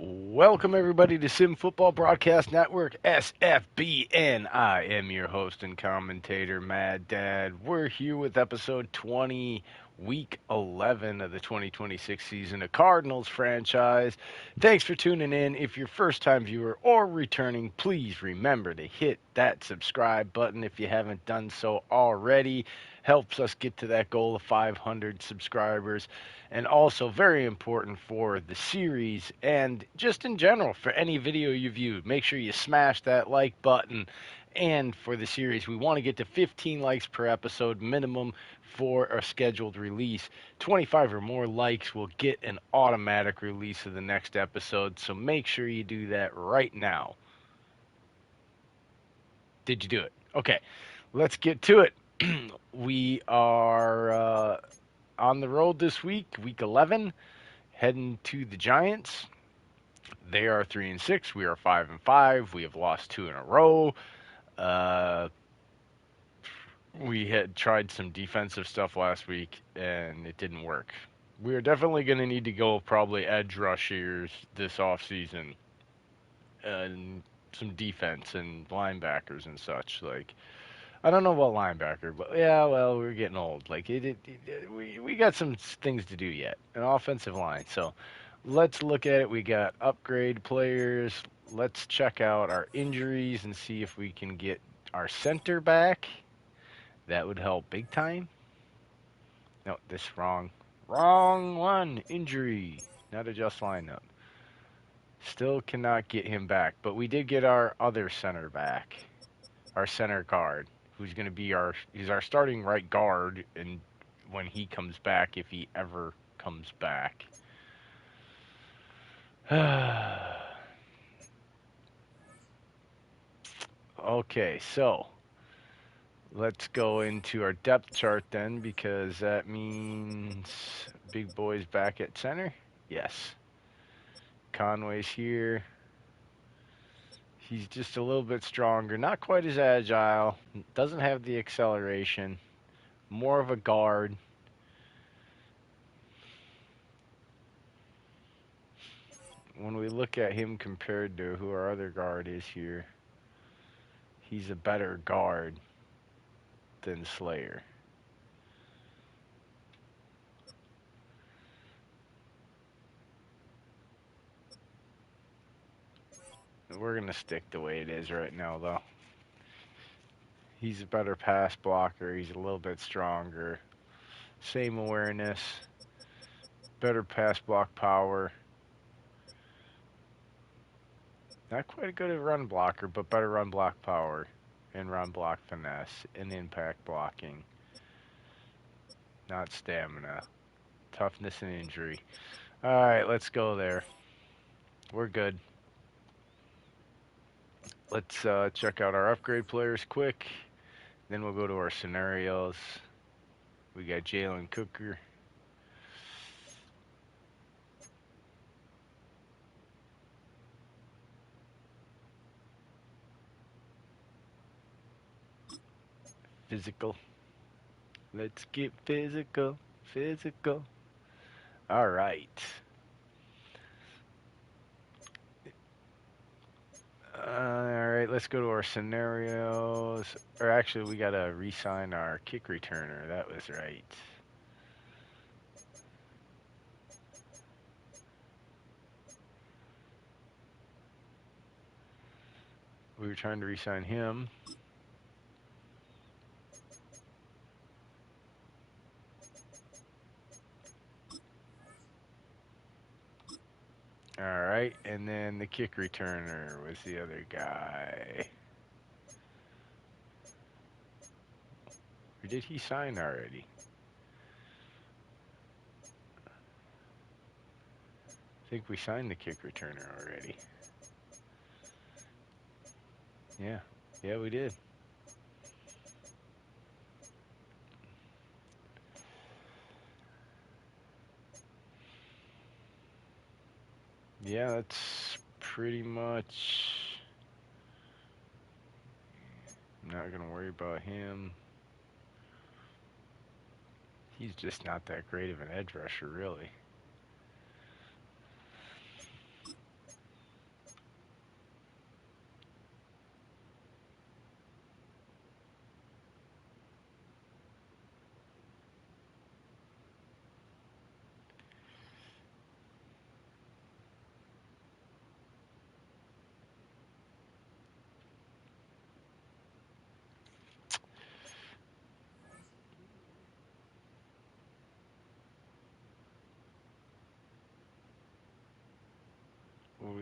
Welcome everybody to Sim Football Broadcast Network SFBN. I am your host and commentator, Mad Dad. We're here with episode 20, week 11 of the 2026 season of Cardinals franchise. Thanks for tuning in. If you're first time viewer or returning, please remember to hit that subscribe button if you haven't done so already. Helps us get to that goal of 500 subscribers. And also very important for the series and just in general for any video you viewed. Make sure you smash that like button. And for the series, we want to get to 15 likes per episode minimum for a scheduled release. 25 or more likes will get an automatic release of the next episode. So make sure you do that right now. Did you do it? Okay, let's get to it. We are on the road this week 11, heading to the Giants. They are 3-6. We are 5-5. We have lost two in a row. Uh, we had tried some defensive stuff last week, and it didn't work. We are definitely going to need to go probably edge rushers this offseason, and some defense and linebackers and such. Like, I don't know about linebacker, but yeah, well, we're getting old. Like, we got some things to do yet. An offensive line. So let's look at it. We got upgrade players. Let's check out our injuries and see if we can get our center back. That would help big time. No, this wrong. Wrong one. Injury. Not adjust lineup. Still cannot get him back. But we did get our other center back. Our center guard. Who's going to be he's our starting right guard, and when he comes back, if he ever comes back. Okay, so let's go into our depth chart then, because that means big boy's back at center. Yes. Conway's here. He's just a little bit stronger, not quite as agile, doesn't have the acceleration, more of a guard. When we look at him compared to who our other guard is here, he's a better guard than Slayer. We're going to stick the way it is right now, though. He's a better pass blocker. He's a little bit stronger. Same awareness. Better pass block power. Not quite a good at run blocker, but better run block power and run block finesse and impact blocking. Not stamina. Toughness and injury. All right, let's go there. We're good. Let's check out our upgrade players quick. Then we'll go to our scenarios. We got Jalen Cooker. Physical. Let's get physical. Physical. All right. All right, let's go to our scenarios. Or actually, we got to re-sign our kick returner. That was right. We were trying to re-sign him. All right, and then the kick returner was the other guy. Or did he sign already? I think we signed the kick returner already. Yeah. Yeah, we did. Yeah, that's pretty much... I'm not going to worry about him. He's just not that great of an edge rusher, really.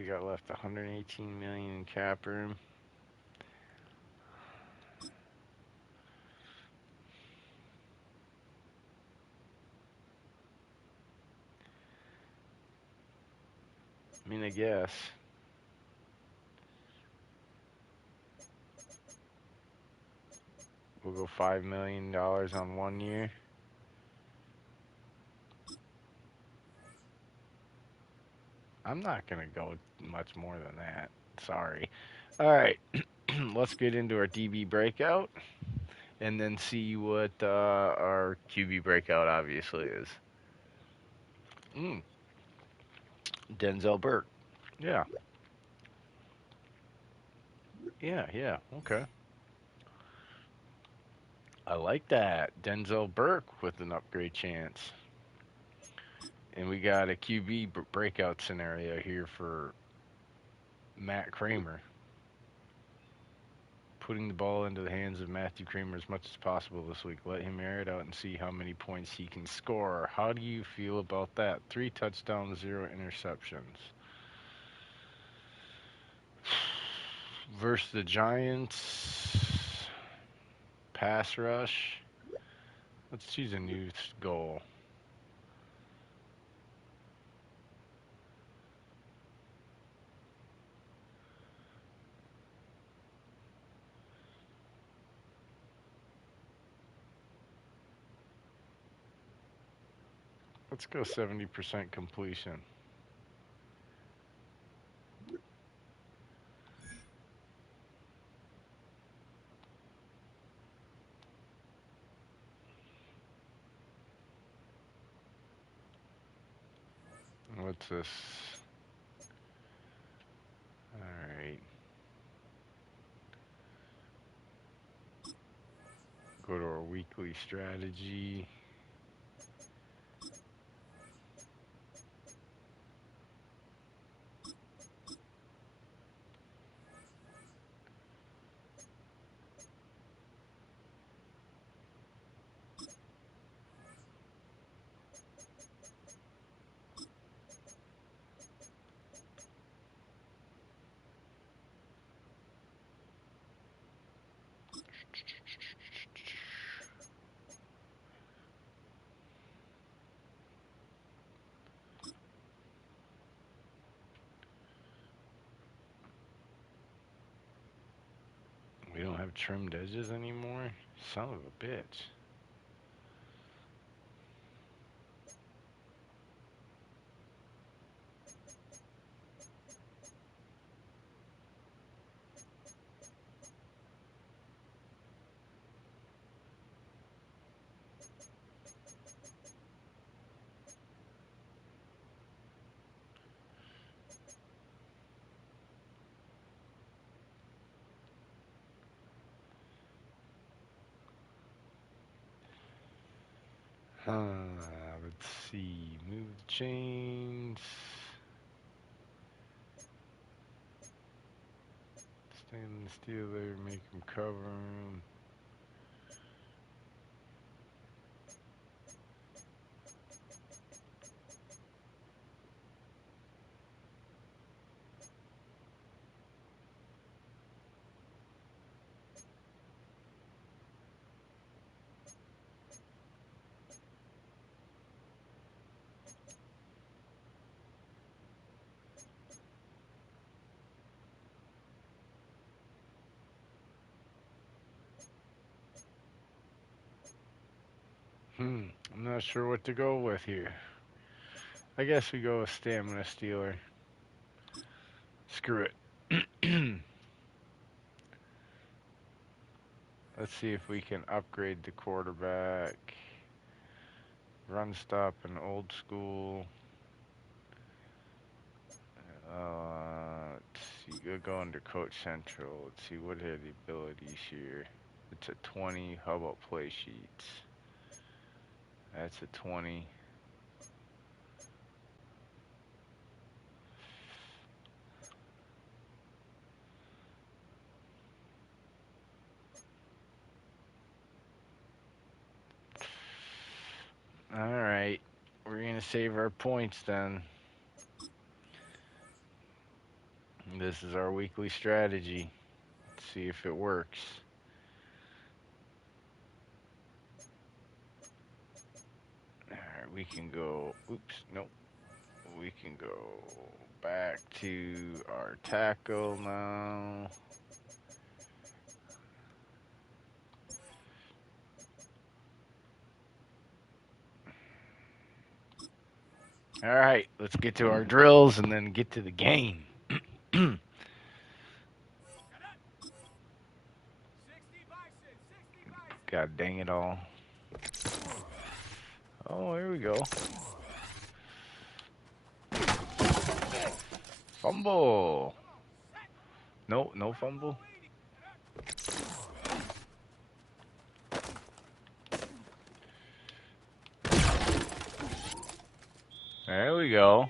we got left? 118 million in cap room. I mean, I guess. We'll go $5 million on 1 year. I'm not going to go much more than that. Sorry. All right. Let's get into our DB breakout and then see what our QB breakout obviously is. Mm, Denzel Burke. Yeah. Yeah, yeah. Okay. I like that. Denzel Burke with an upgrade chance. And we got a QB breakout scenario here for Matt Cramer. Putting the ball into the hands of Matthew Cramer as much as possible this week. Let him air it out and see how many points he can score. How do you feel about that? 3 touchdowns, 0 interceptions. Versus the Giants, pass rush. Let's choose a new goal. Let's go 70% completion. What's this? Alright. Go to our weekly strategy. We don't have trimmed edges anymore? Son of a bitch. Let's see. Move the chains. Stand still there, make them cover them. I'm not sure what to go with here. I guess we go with Stamina Stealer. Screw it. Let's see if we can upgrade the quarterback. Run stop and old school. Let's see. We'll go under Coach Central. Let's see what are the abilities here. It's a 20. How about play sheets? That's a 20. All right. We're going to save our points then. This is our weekly strategy. Let's see if it works. Alright, we can go. Oops, nope. We can go back to our tackle now. Alright, let's get to our drills and then get to the game. God dang it all. Oh, here we go. Fumble. No, no fumble. There we go.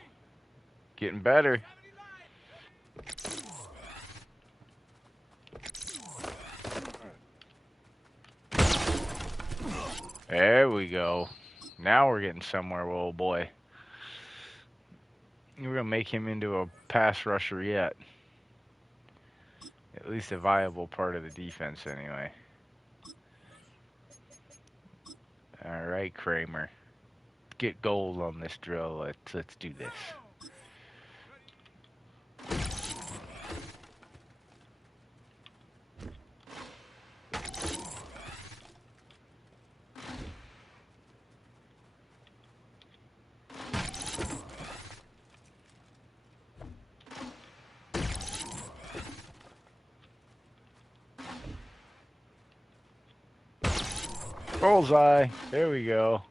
Getting better. There we go. Now we're getting somewhere, oh boy. We're going to make him into a pass rusher yet. At least a viable part of the defense anyway. All right, Cramer. Get gold on this drill. Let's do this. Bullseye. There we go.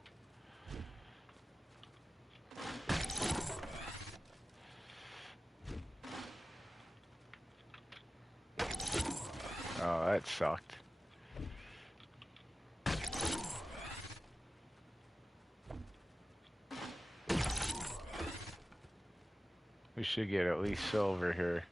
Oh, that sucked. We should get at least silver here.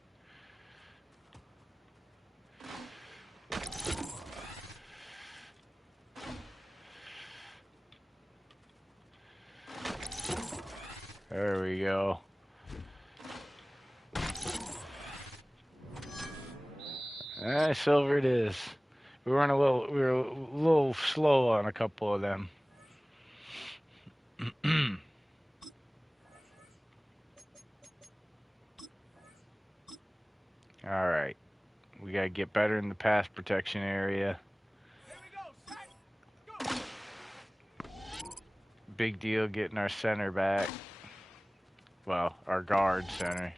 There we go. Silver it is. We were a little slow on a couple of them. All right. We got to get better in the pass protection area. Big deal getting our center back. Well, our guard center.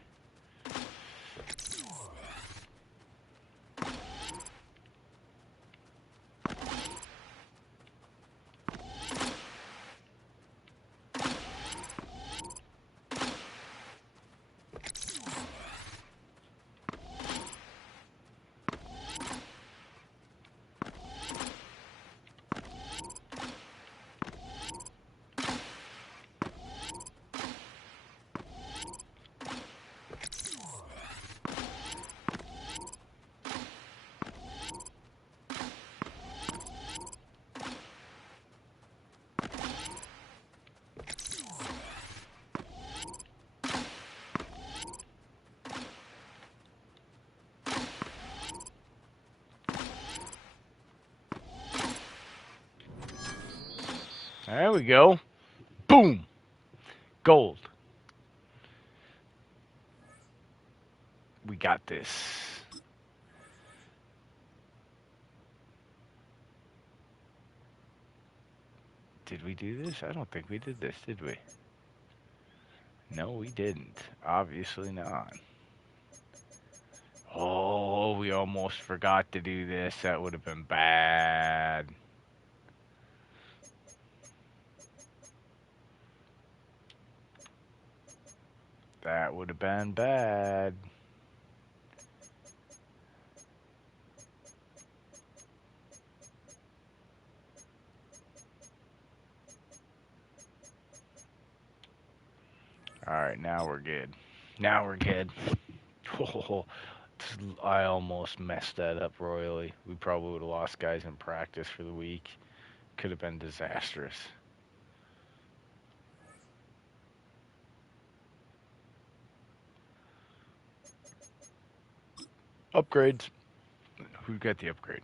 There we go. Boom. Gold. We got this. Did we do this? I don't think we did this, did we? No, we didn't. Obviously not. Oh, we almost forgot to do this. That would have been bad. That would have been bad. Alright, now we're good. Now we're good. Oh, I almost messed that up royally. We probably would have lost guys in practice for the week. Could have been disastrous. Upgrades. Who got the upgrade?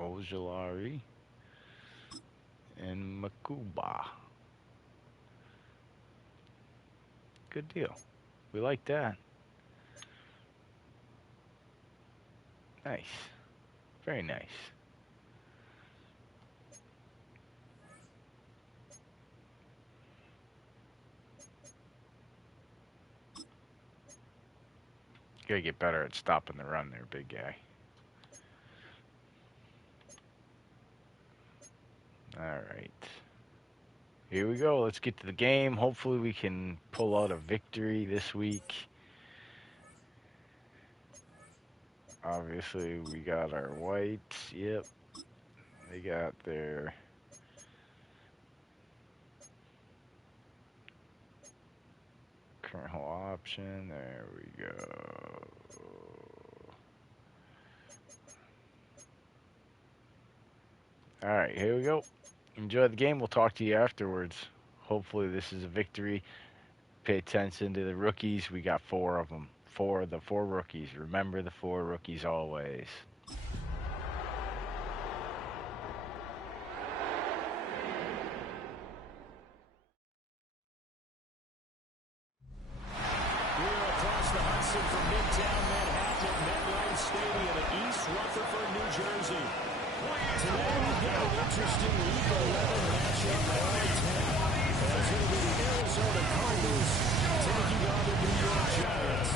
Ojolari and Makuba. Good deal. We like that. Nice. Very nice. Gotta get better at stopping the run there, big guy. Alright. Here we go. Let's get to the game. Hopefully we can pull out a victory this week. Obviously, we got our whites. Yep. They got their... current whole option. There we go. Alright, here we go. Enjoy the game. We'll talk to you afterwards. Hopefully this is a victory. Pay attention to the rookies. We got 4 of them. 4 of the 4 rookies. Remember the 4 rookies always. We're across the Hudson from Midtown Manhattan, MetLife Stadium in East Rutherford, New Jersey. Today we've got an interesting Week 11 matchup at I-10. As it'll be the Arizona Cardinals taking on the New York Giants.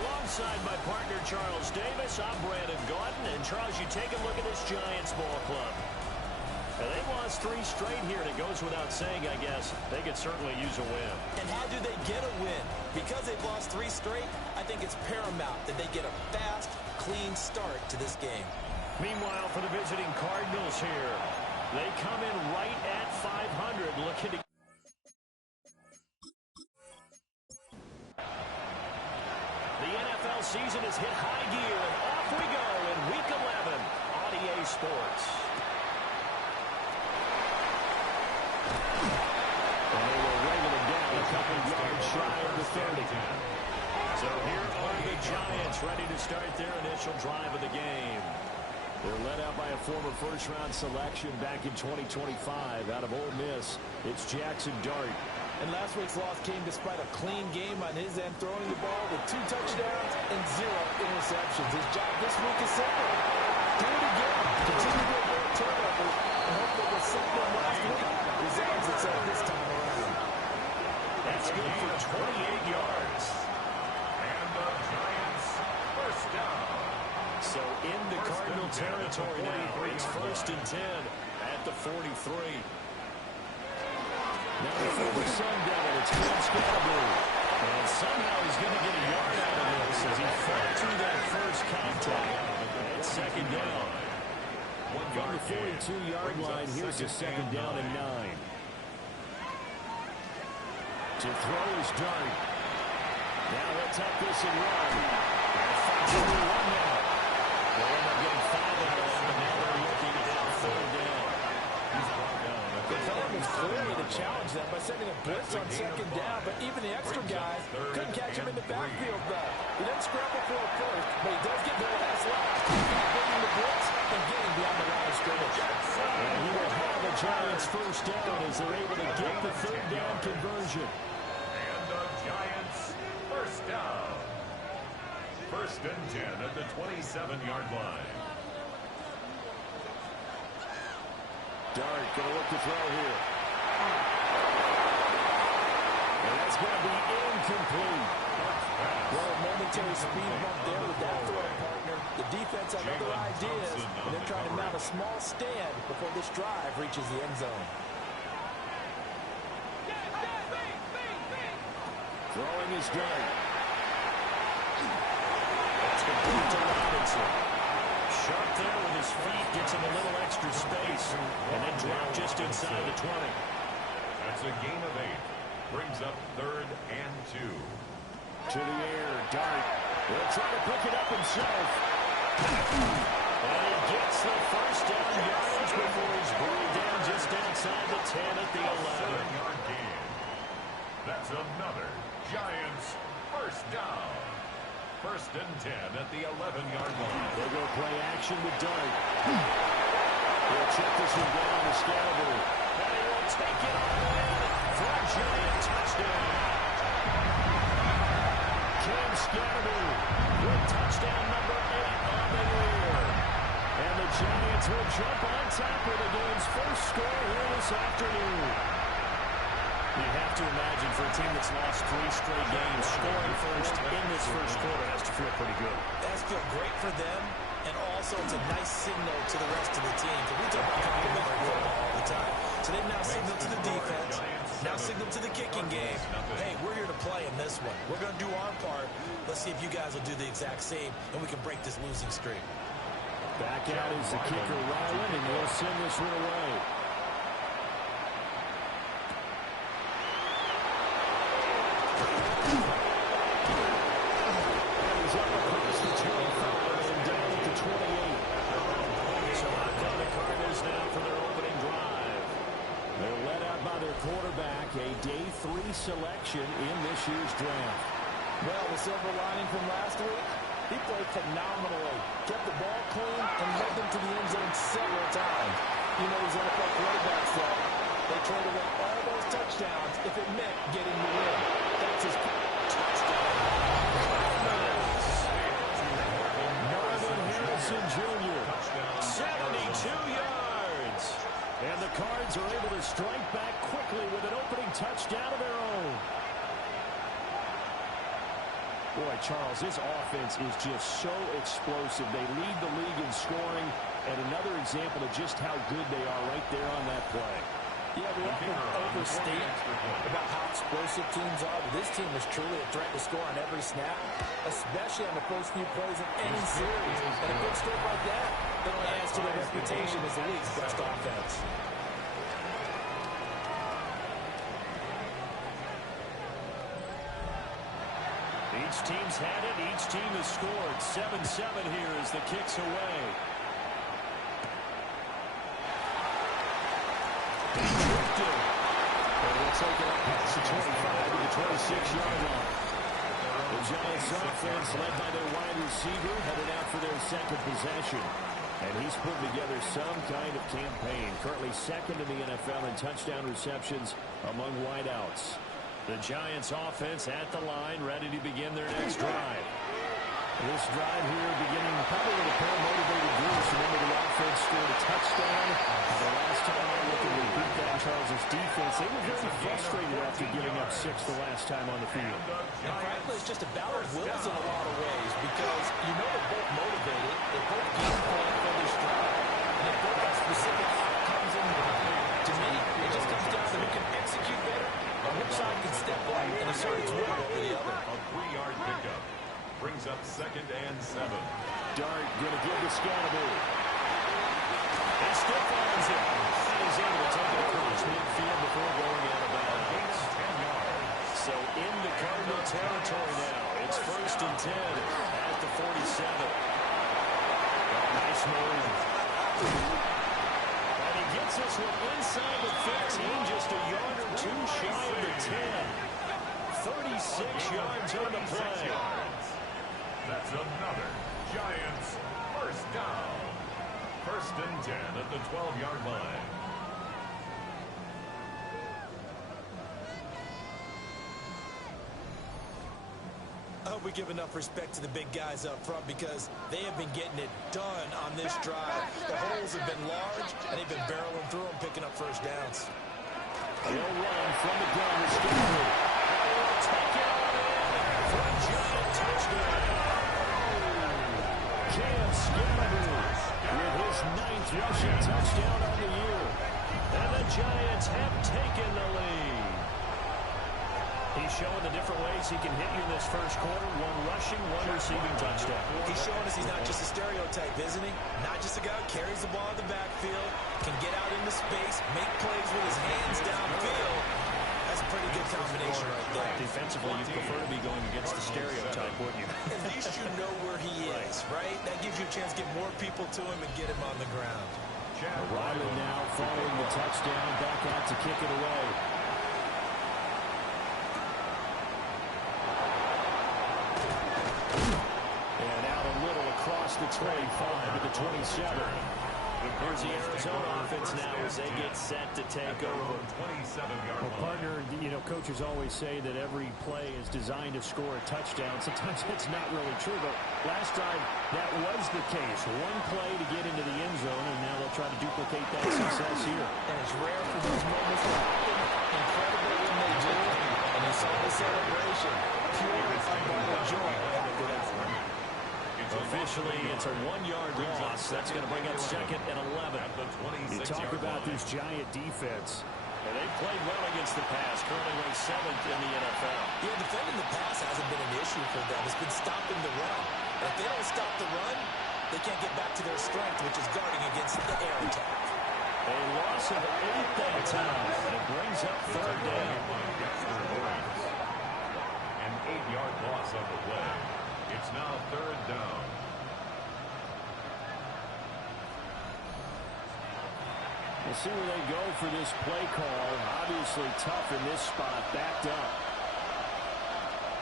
Alongside my partner Charles Davis, I'm Brandon Gordon. And Charles, you take a look at this Giants ball club. And they've lost 3 straight here, and it goes without saying, I guess. They could certainly use a win. And how do they get a win? Because they've lost 3 straight, I think it's paramount that they get a fast, clean start to this game. Meanwhile, for the visiting Cardinals here, they come in right at 500, looking to... The NFL season has hit high gear, and off we go in Week 11 on EA Sports. And they will wrangle it down a couple yards shy of the 30. So here are the Giants ready to start their initial drive of the game. They're led out by a former first-round selection back in 2025 out of Ole Miss. It's Jackson Dart. And last week's loss came despite a clean game on his end, throwing the ball with 2 touchdowns and 0 interceptions. His job this week is simple. Do it again. Continue to avoid turnovers and hope that was something last week resolves itself this time around. That's good for 28 yards. And the Giants first down. So into Cardinal territory now. It's 1st and 10 at the 43. Now for the Sun Devil, it's Clint Scalaboo. And somehow he's going to get a yard out of this as he fought through that first contact. It's 2nd down. From the 42-yard line, here's a 2nd down and 9. To throw is Dart. Now he'll tuck this and run. And 5 1 now. They'll end up getting 5 out of him, and now they're looking at that 3rd down. He's brought down. The plan was clearly to challenge them by sending a blitz on 2nd down, but even the extra guys couldn't catch him in the backfield, though. He doesn't scramble for a first, but he does get the last lap, bringing the blitz and getting beyond the line of scrimmage. And he will have the Giants first down as they're able to get the 3rd down conversion. And the Giants first down. 1st and 10 at the 27-yard line. Dart going to look to throw here. And that's going to be incomplete. Well, a momentary speed bump there with that throw partner. The defense had other ideas, and they're trying to mount a small stand before this drive reaches the end zone. Throwing his Dart. That's complete to Robinson. Sharp there with his feet, gets him a little extra space, and then dropped just inside the 20. That's a gain of 8. Brings up 3rd and 2. To the air, Dart will try to pick it up himself. And he gets the first down yardage before he's brought down just outside the 10 at the 11. 7-yard gain. That's another Giants first down. First and 10 at the 11-yard line. They go play action with Dart. He'll check this one down to Scalaboo. And he will take it all in for a giant touchdown. Cam Scalaboo with touchdown number 8 on the year. And the Giants will jump on top of the game's first score here this afternoon. You have to imagine for a team that's lost 3 straight games, scoring first in this first quarter has to feel pretty good. That's feel great for them, and also it's a nice signal to the rest of the team. We talk about complimentary football all the time. So they've now signaled to the defense, now signaled to the kicking game. Hey, we're here to play in this one. We're going to do our part. Let's see if you guys will do the exact same, and we can break this losing streak. Back out is the kicker, Ryland, and we'll send this one away. Quarterback, a day 3 selection in this year's draft. Well, the silver lining from last week, he played phenomenally. Kept the ball clean and led them to the end zone several times. You know these NFL quarterbacks, though. They trade away all those touchdowns if it meant getting the win. That's his touchdown. Marvin Harrison Jr. 72 yards. And the Cards are able to strike back quickly with an opening touchdown of their own. Boy, Charles, this offense is just so explosive. They lead the league in scoring, and another example of just how good they are right there on that play. Yeah, we often overstate about how explosive teams are, but this team is truly a threat to score on every snap, especially on the first few plays of any series. And a good score like that only adds to their reputation as the league's best offense. Each team's had it. Each team has scored. 7-7 here as the kick's away. Take it up past the 25 to the 26-yard line. The Giants offense led by their wide receiver headed out for their second possession. And he's putting together some kind of campaign. Currently second in the NFL in touchdown receptions among wideouts. The Giants offense at the line, ready to begin their next drive. This drive here beginning probably with a pair of motivated groups. Remember, the offense scored a touchdown. The last time I looked at repeat that, Charles' defense, they were very frustrated after giving up 6 the last time on the field. And frankly, it's just a battle of wills in a lot of ways because you know they're both motivated. They both game plan for this drive. And they both have specific outcomes in mind. To me, it just comes down to who can execute better or which side can step up and assert its will over the other. A 3-yard pickup brings up 2nd and 7. Dart going to give to Scalaboo. He still finds it. And he's able to take it across midfield before going out of bounds. 10 yards. So into Cardinal territory now. It's 1st and 10 at the 47. Nice move. And he gets this one inside the 15, just a yard or 2 shy of the 10. 36 yards on the play. That's another Giants first down. 1st and 10 at the 12-yard line. I hope we give enough respect to the big guys up front because they have been getting it done on this drive. The holes have been large, and they've been barreling through them, picking up first downs. He'll run from the gun to Scalaboo. Take it on in for a giant touchdown. Cam Scalaboo with his 9th rushing touchdown on the year. And the Giants have taken the lead. He's showing the different ways he can hit you in this first quarter. 1 rushing, 1 receiving touchdown. He's showing us he's not just a stereotype, isn't he? Not just a guy who carries the ball in the backfield, can get out into space, make plays with his hands downfield. That's a pretty good combination right there. Defensively, you'd prefer to be going against the stereotype, wouldn't you? At least you know where he is, right? That gives you a chance to get more people to him and get him on the ground. Ryland now following the touchdown, back out to kick it away. the 25 to the 27. Here's the Arizona offense now as they get set to take over. 27-yard Well, line. partner, you know, coaches always say that every play is designed to score a touchdown. Sometimes it's not really true, but last time that was the case. One play to get into the end zone, and now they'll try to duplicate that success here. And it's rare for these moments to happen. Incredible when they do. And you saw the celebration. Pure unbridled joy after that one. Officially, it's a 1-yard loss. That's going to bring up second and 11. You talk about this Giant defense. And they played well against the pass, currently ranked 7th in the NFL. Yeah, defending the pass hasn't been an issue for them. It's been stopping the run. And if they don't stop the run, they can't get back to their strength, which is guarding against the air attack. A loss of 8 that time. And it brings up third down. An 8-yard loss on the play. It's now third down. We'll see where they go for this play call. Obviously tough in this spot, backed up.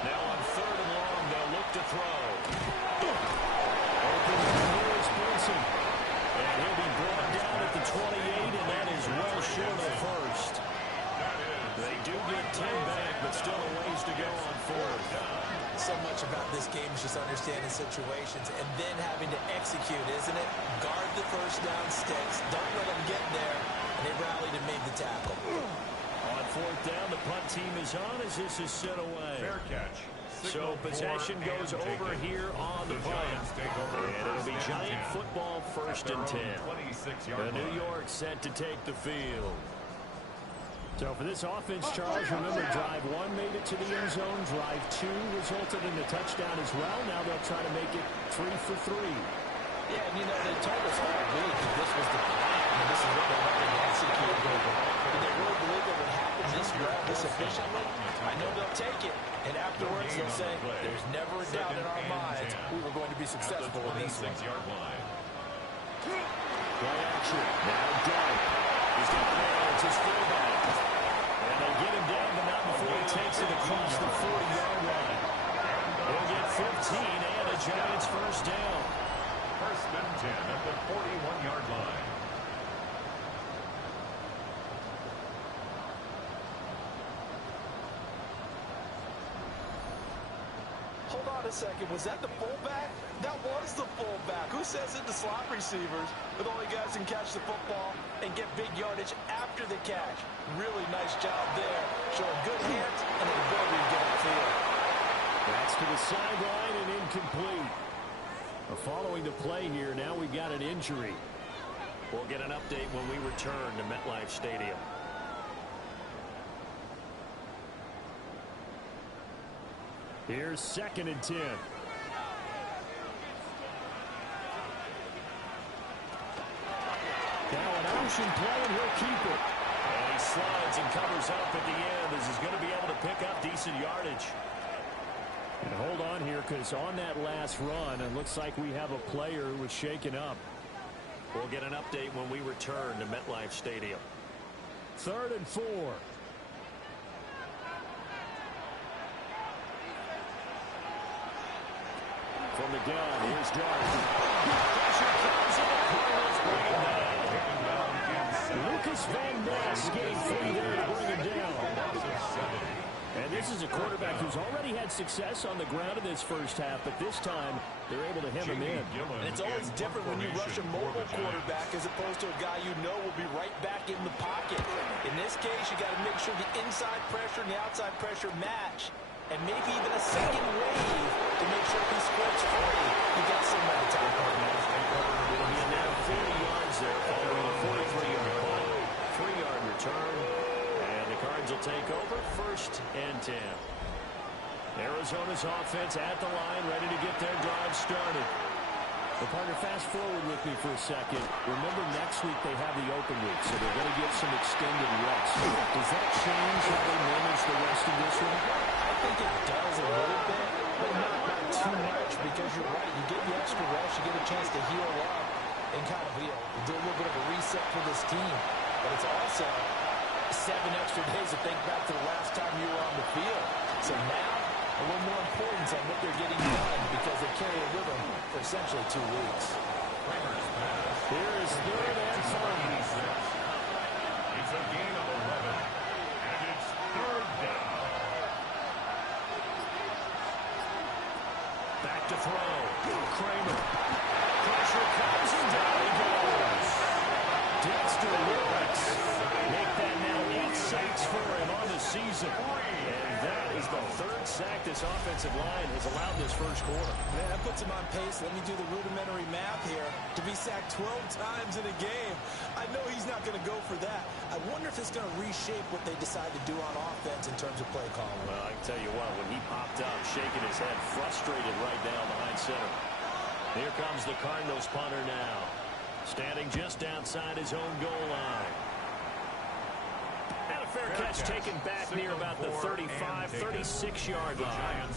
Now on third and long, they'll look to throw. Open here is Benson. And he'll be brought down at the 28, and that is well short of first. They do get 10 back, but still a ways to go on fourth. So much about this game is just understanding situations and then having to execute, isn't it? Guard the first down sticks. Don't let them get there. And they rallied and made the tackle. On fourth down, the punt team is on as this is set away. Fair catch. So possession goes over here on the punt. And it'll be Giant football first and 10. The New York set to take the field. So for this offense, Charles, remember drive 1 made it to the end zone. Drive 2 resulted in a touchdown as well. Now they'll try to make it 3 for 3. Yeah, and you know, they told us all week that this was the plan. And this is what they wanted to execute. Did they really believe it would happen this well, this efficiently? I know they'll take it. And afterwards they'll say, there's never a doubt in our minds we were going to be successful in this one. Play action. Now Dart. He's got man. It's his fullback. And they get him down, but not before he takes it across the 40-yard line. He'll get 15 and a Giants first down. First and 10 at the 41-yard line. Hold on a second. Was that the fullback? That was the fullback. Who says it to slot receivers with only guys who can catch the football and get big yardage after the catch? Really nice job there. Showing good hands and an ability to get upfield. That's to the sideline and incomplete. Following the play here, now we've got an injury. We'll get an update when we return to MetLife Stadium. Here's second and 10. Now an option play, and he'll keep it. And he slides and covers up at the end as he's going to be able to pick up decent yardage. And hold on here, because on that last run, it looks like we have a player who was shaken up. We'll get an update when we return to MetLife Stadium. 3rd and 4. From the gun, here's Dart. Pressure comes in. Cardinals bring him down. Lucas Van Ness getting free there to bring him down. And this is a quarterback who's already had success on the ground in this first half, but this time they're able to hem him in. And it's always different when you rush a mobile quarterback as opposed to a guy you know will be right back in the pocket. In this case, you got to make sure the inside pressure and the outside pressure match. And maybe even a second wave to make sure he splits free. You got some of the time. It'll be now 40 yards there following a 43-yard punt, 3-yard return. And the Cards will take over 1st and 10. Arizona's offense at the line, ready to get their drive started. Well, partner, fast forward with me for a second. Remember, next week they have the open week, so they're going to get some extended rest. Does that change how they manage the rest of this one? I think it does a little bit, but not too much, because you're right. You get the extra rest, you get a chance to heal up and kind of do a little bit of a reset for this team. But it's also 7 extra days to think back to the last time you were on the field. So now a little more importance on what they're getting done because they carry it with them for essentially 2 weeks. Cramer's pass. Here is third and 5. It's a gain of 11. And it's third down. Back to throw. Cramer. Pressure comes and down he goes. Dexter Lawrence. Make that now 8 sacks for him on the season. And that is the 3rd sack this offensive line has allowed this first quarter. Man, that puts him on pace. Let me do the rudimentary math here. To be sacked 12 times in a game. I know he's not going to go for that. I wonder if it's going to reshape what they decide to do on offense in terms of play calling. Well, I can tell you what, when he popped up, shaking his head, frustrated right down behind center. Here comes the Cardinals punter now. Standing just outside his own goal line. And a fair catch taken back near about the 35, 36-yard line.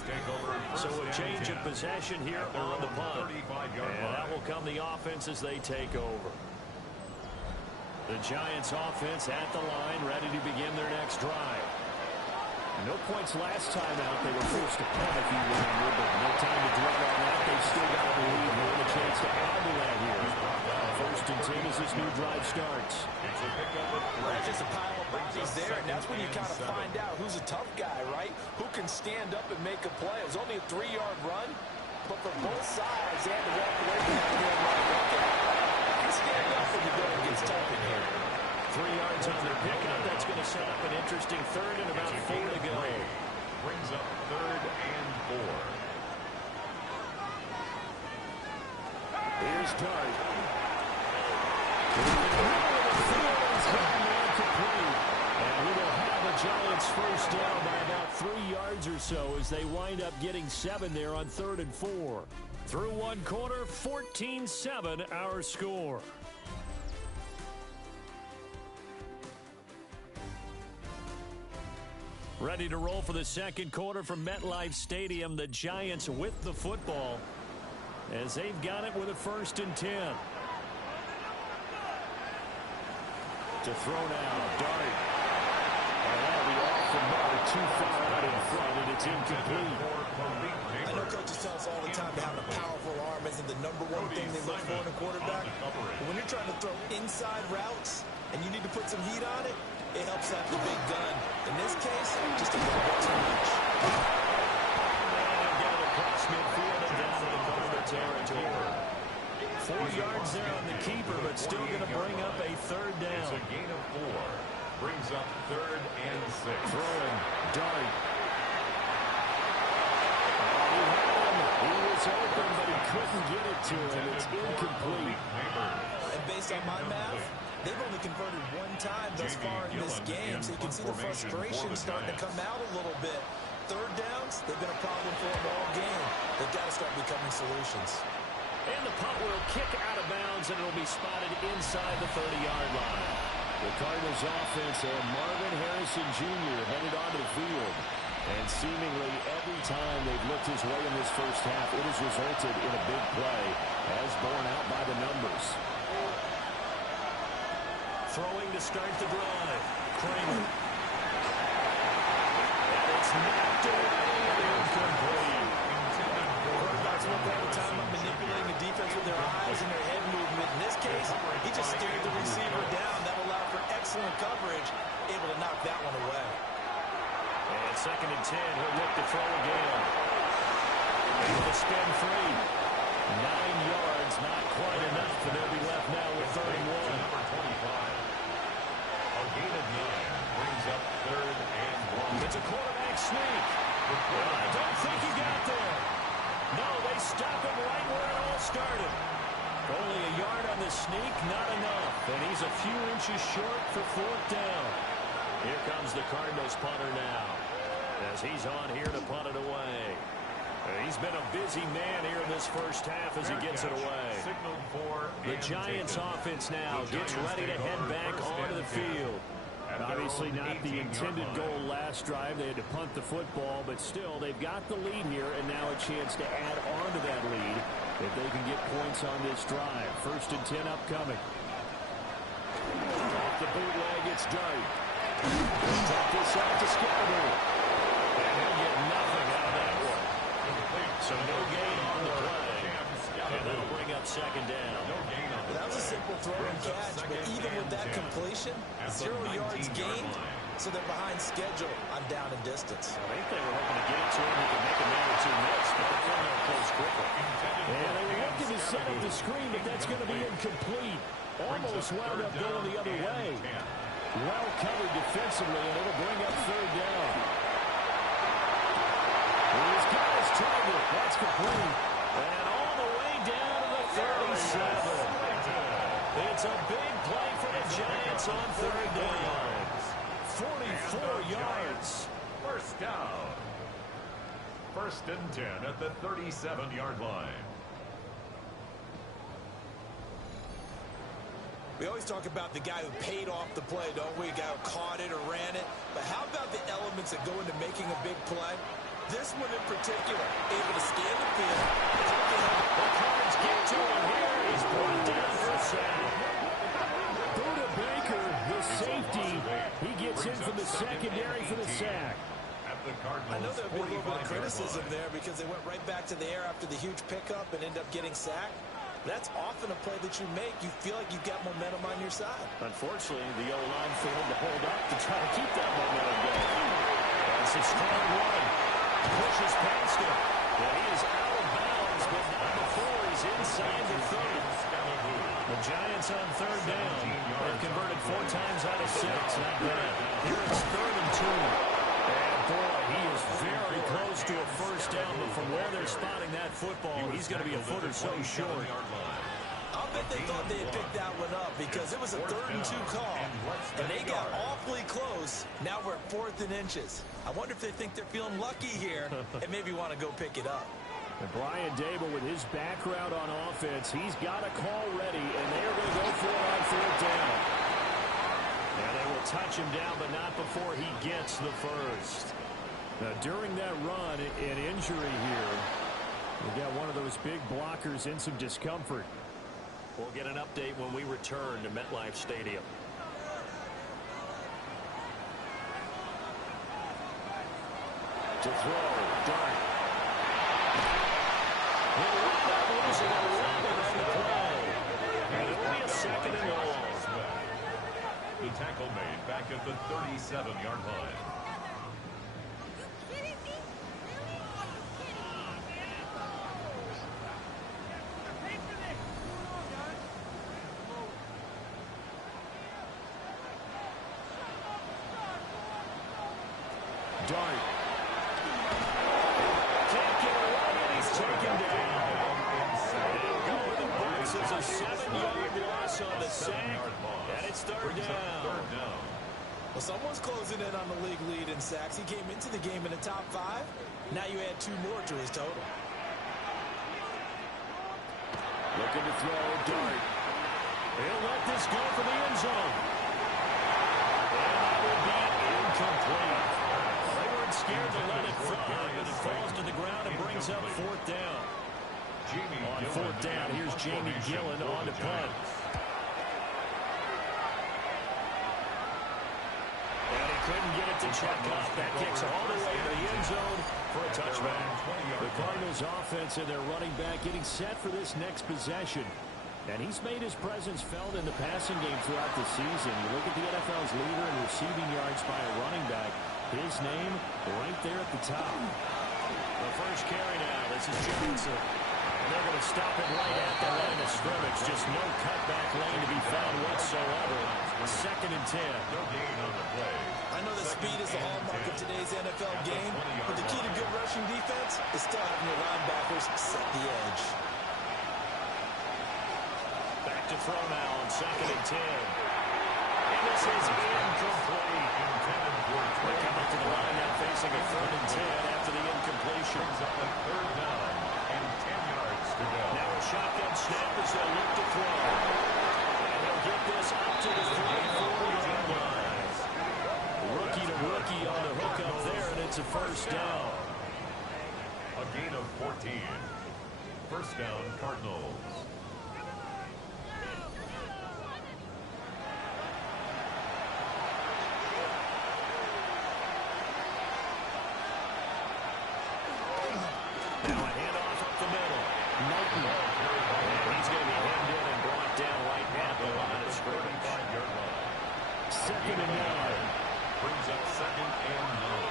So a change of possession here on the punt. And that will come the offense as they take over. The Giants offense at the line, ready to begin their next drive. No points last time out. They were forced to punt, if you remember, but no time to dwell on that. They've still got the lead here and a chance to add to that here. 1st and 10 as this new drive starts. There's just a pile of bodies there, and that's when you kind of find out who's a tough guy, right? Who can stand up and make a play. It was only a 3-yard run, but for both sides, they had to walk away from that game like, okay, you stand up when the going gets tough in here. 3 yards on their pickup. That's going to set up an interesting 3rd and about 4 to go. Brings up 3rd and 4. Here's Dart. And we will have the Giants first down by about 3 yards or so as they wind up getting 7 there on 3rd and 4. Through 1 quarter, 14-7 our score. Ready to roll for the 2nd quarter from MetLife Stadium. The Giants with the football as they've got it with a 1st and 10. To throw now, Dart. And that'll be off the mark, too far out in front, and it's incomplete. I know coaches tell us all the time that having a powerful arm isn't the #1 thing they look for in a quarterback. But when you're trying to throw inside routes and you need to put some heat on it, it helps have the big gun. In this case, just a little bit too much. And got it across midfield and down to the Cardinal territory. 4 yards there on the keeper, but still going to bring up a 3rd down. It's a gain of 4. Brings up 3rd and 6. Throwing, Dart. He had him. He was open, but he couldn't get it to him. It's incomplete. And based on my math, they've only converted 1 time thus far in this game, so you can see the frustration starting to come out a little bit. 3rd downs, they've been a problem for them all game. They've got to start becoming solutions. And the punt will kick out of bounds, and it'll be spotted inside the 30-yard line. The Cardinals offense and Marvin Harrison Jr. headed onto the field. And seemingly every time they've looked his way in this first half, it has resulted in a big play, as borne out by the numbers. Throwing to start the drive. Cramer. And it's knocked away and incomplete. Quarterbacks look all the time on manipulating the defense with their eyes and their head movement. In this case, he just stared the receiver down. That allowed for excellent coverage, able to knock that one away. And 2nd and 10, he'll look to throw again. Able to spin 3. 9 yards, not quite enough, and they'll be left now with 3rd and 1. Number 25. A gain of 9 brings up 3rd and 1. It's a quarterback sneak. Well, I don't think he got there. No, they stop him right where it all started. Only a yard on the sneak, not enough. And he's a few inches short for 4th down. Here comes the Cardinals punter now, as he's on here to punt it away. He's been a busy man here in this first half as he gets it away. The Giants offense now gets ready to head back onto the field. Obviously not the intended goal last drive. They had to punt the football, but still they've got the lead here and now a chance to add on to that lead if they can get points on this drive. 1st and 10 upcoming. Off the bootleg, it's Dart. Tuck this out to Cramer. And he'll get nothing out of that So no gain on the play. And that'll bring up second down. That was a simple throw and catch, but even with that completion, 0 yards gained, so they're behind schedule on down and distance. I think they were hoping to get it to him. He could make a man or two miss, but the corner close quickly. And they were looking to set up the screen, but that's going to be incomplete. Almost wound up going the other way. Well covered defensively, and it'll bring up third down. He's got his target. That's complete. And all the way down to the 37. It's a big play for the Giants on third down. 44 yards. First down. 1st and 10 at the 37-yard line. We always talk about the guy who paid off the play, don't we? A guy who caught it or ran it. But how about the elements that go into making a big play? This one in particular, able to scan the field. The Cards get to him here. He's brought down for a sack. Buda Baker, the safety, he gets in from the secondary for the sack. I know there'll be a little bit of criticism there because they went right back to the air after the huge pickup and ended up getting sacked. That's often a play that you make. You feel like you've got momentum on your side. Unfortunately, the O-line failed to hold up to try to keep that momentum going. That's a strong run. Pushes past him. Well, he is out of bounds, but not before he's inside the 30. The Giants on third down. They've converted 4 times out of 6. Not bad. Here it's 3rd and 2. And boy, he is very close to a first down, but from where they're spotting that football, he's going to be a foot or so short. I'll bet they thought they had picked that one up because it was a 3rd and 2 call. And they got awfully close. Now we're at 4th and inches. I wonder if they think they're feeling lucky here and maybe want to go pick it up. And Brian Dable, with his background on offense, he's got a call ready, and they're going to go for it on 4th down. And they will touch him down, but not before he gets the first. Now, during that run, an injury here. We've got one of those big blockers in some discomfort. We'll get an update when we return to MetLife Stadium. To throw, Dart. He'll wind up losing 11 on the play. And it'll be a 2nd and long. The tackle made back at the 37-yard line. Dart. Can't get away, and he's taken down. They'll go to the box as a 7-yard loss on the sack. And it's third down. Well, someone's closing in on the league lead in sacks. He came into the game in the top 5. Now you add 2 more to his total. Looking to throw, Dart. He'll let this go for the end zone. And that will be incomplete. They weren't scared to let it fly, but it falls to the ground and brings up 4th down. On 4th down, here's Jamie Gillen on the punt. And he couldn't get it to check up. That kicks all the way to the end zone for a touchback. The Cardinals offense and their running back getting set for this next possession. And he's made his presence felt in the passing game throughout the season. You look at the NFL's leader in receiving yards by a running back. His name right there at the top. The first carry now. This is Johnson. And they're going to stop it right at the line of scrimmage. Just no cutback lane to be found whatsoever. 2nd and 10. No gain on the play. I know that speed is the hallmark of today's NFL game, but the key to good rushing defense is still having your linebackers set the edge. Back to throw now on 2nd and 10. And this is incomplete. They come up to the line now facing a 3rd and 10 after the incompletion. Up a 3rd down and 10 yards to go. Now a shotgun snap as they look to throw. And they'll get this up to the 34-yard line. Rookie to rookie on the hook up there, and it's a first down. A gain of 14. First down, Cardinals. Now a handoff second and 9. Brings up second and 9.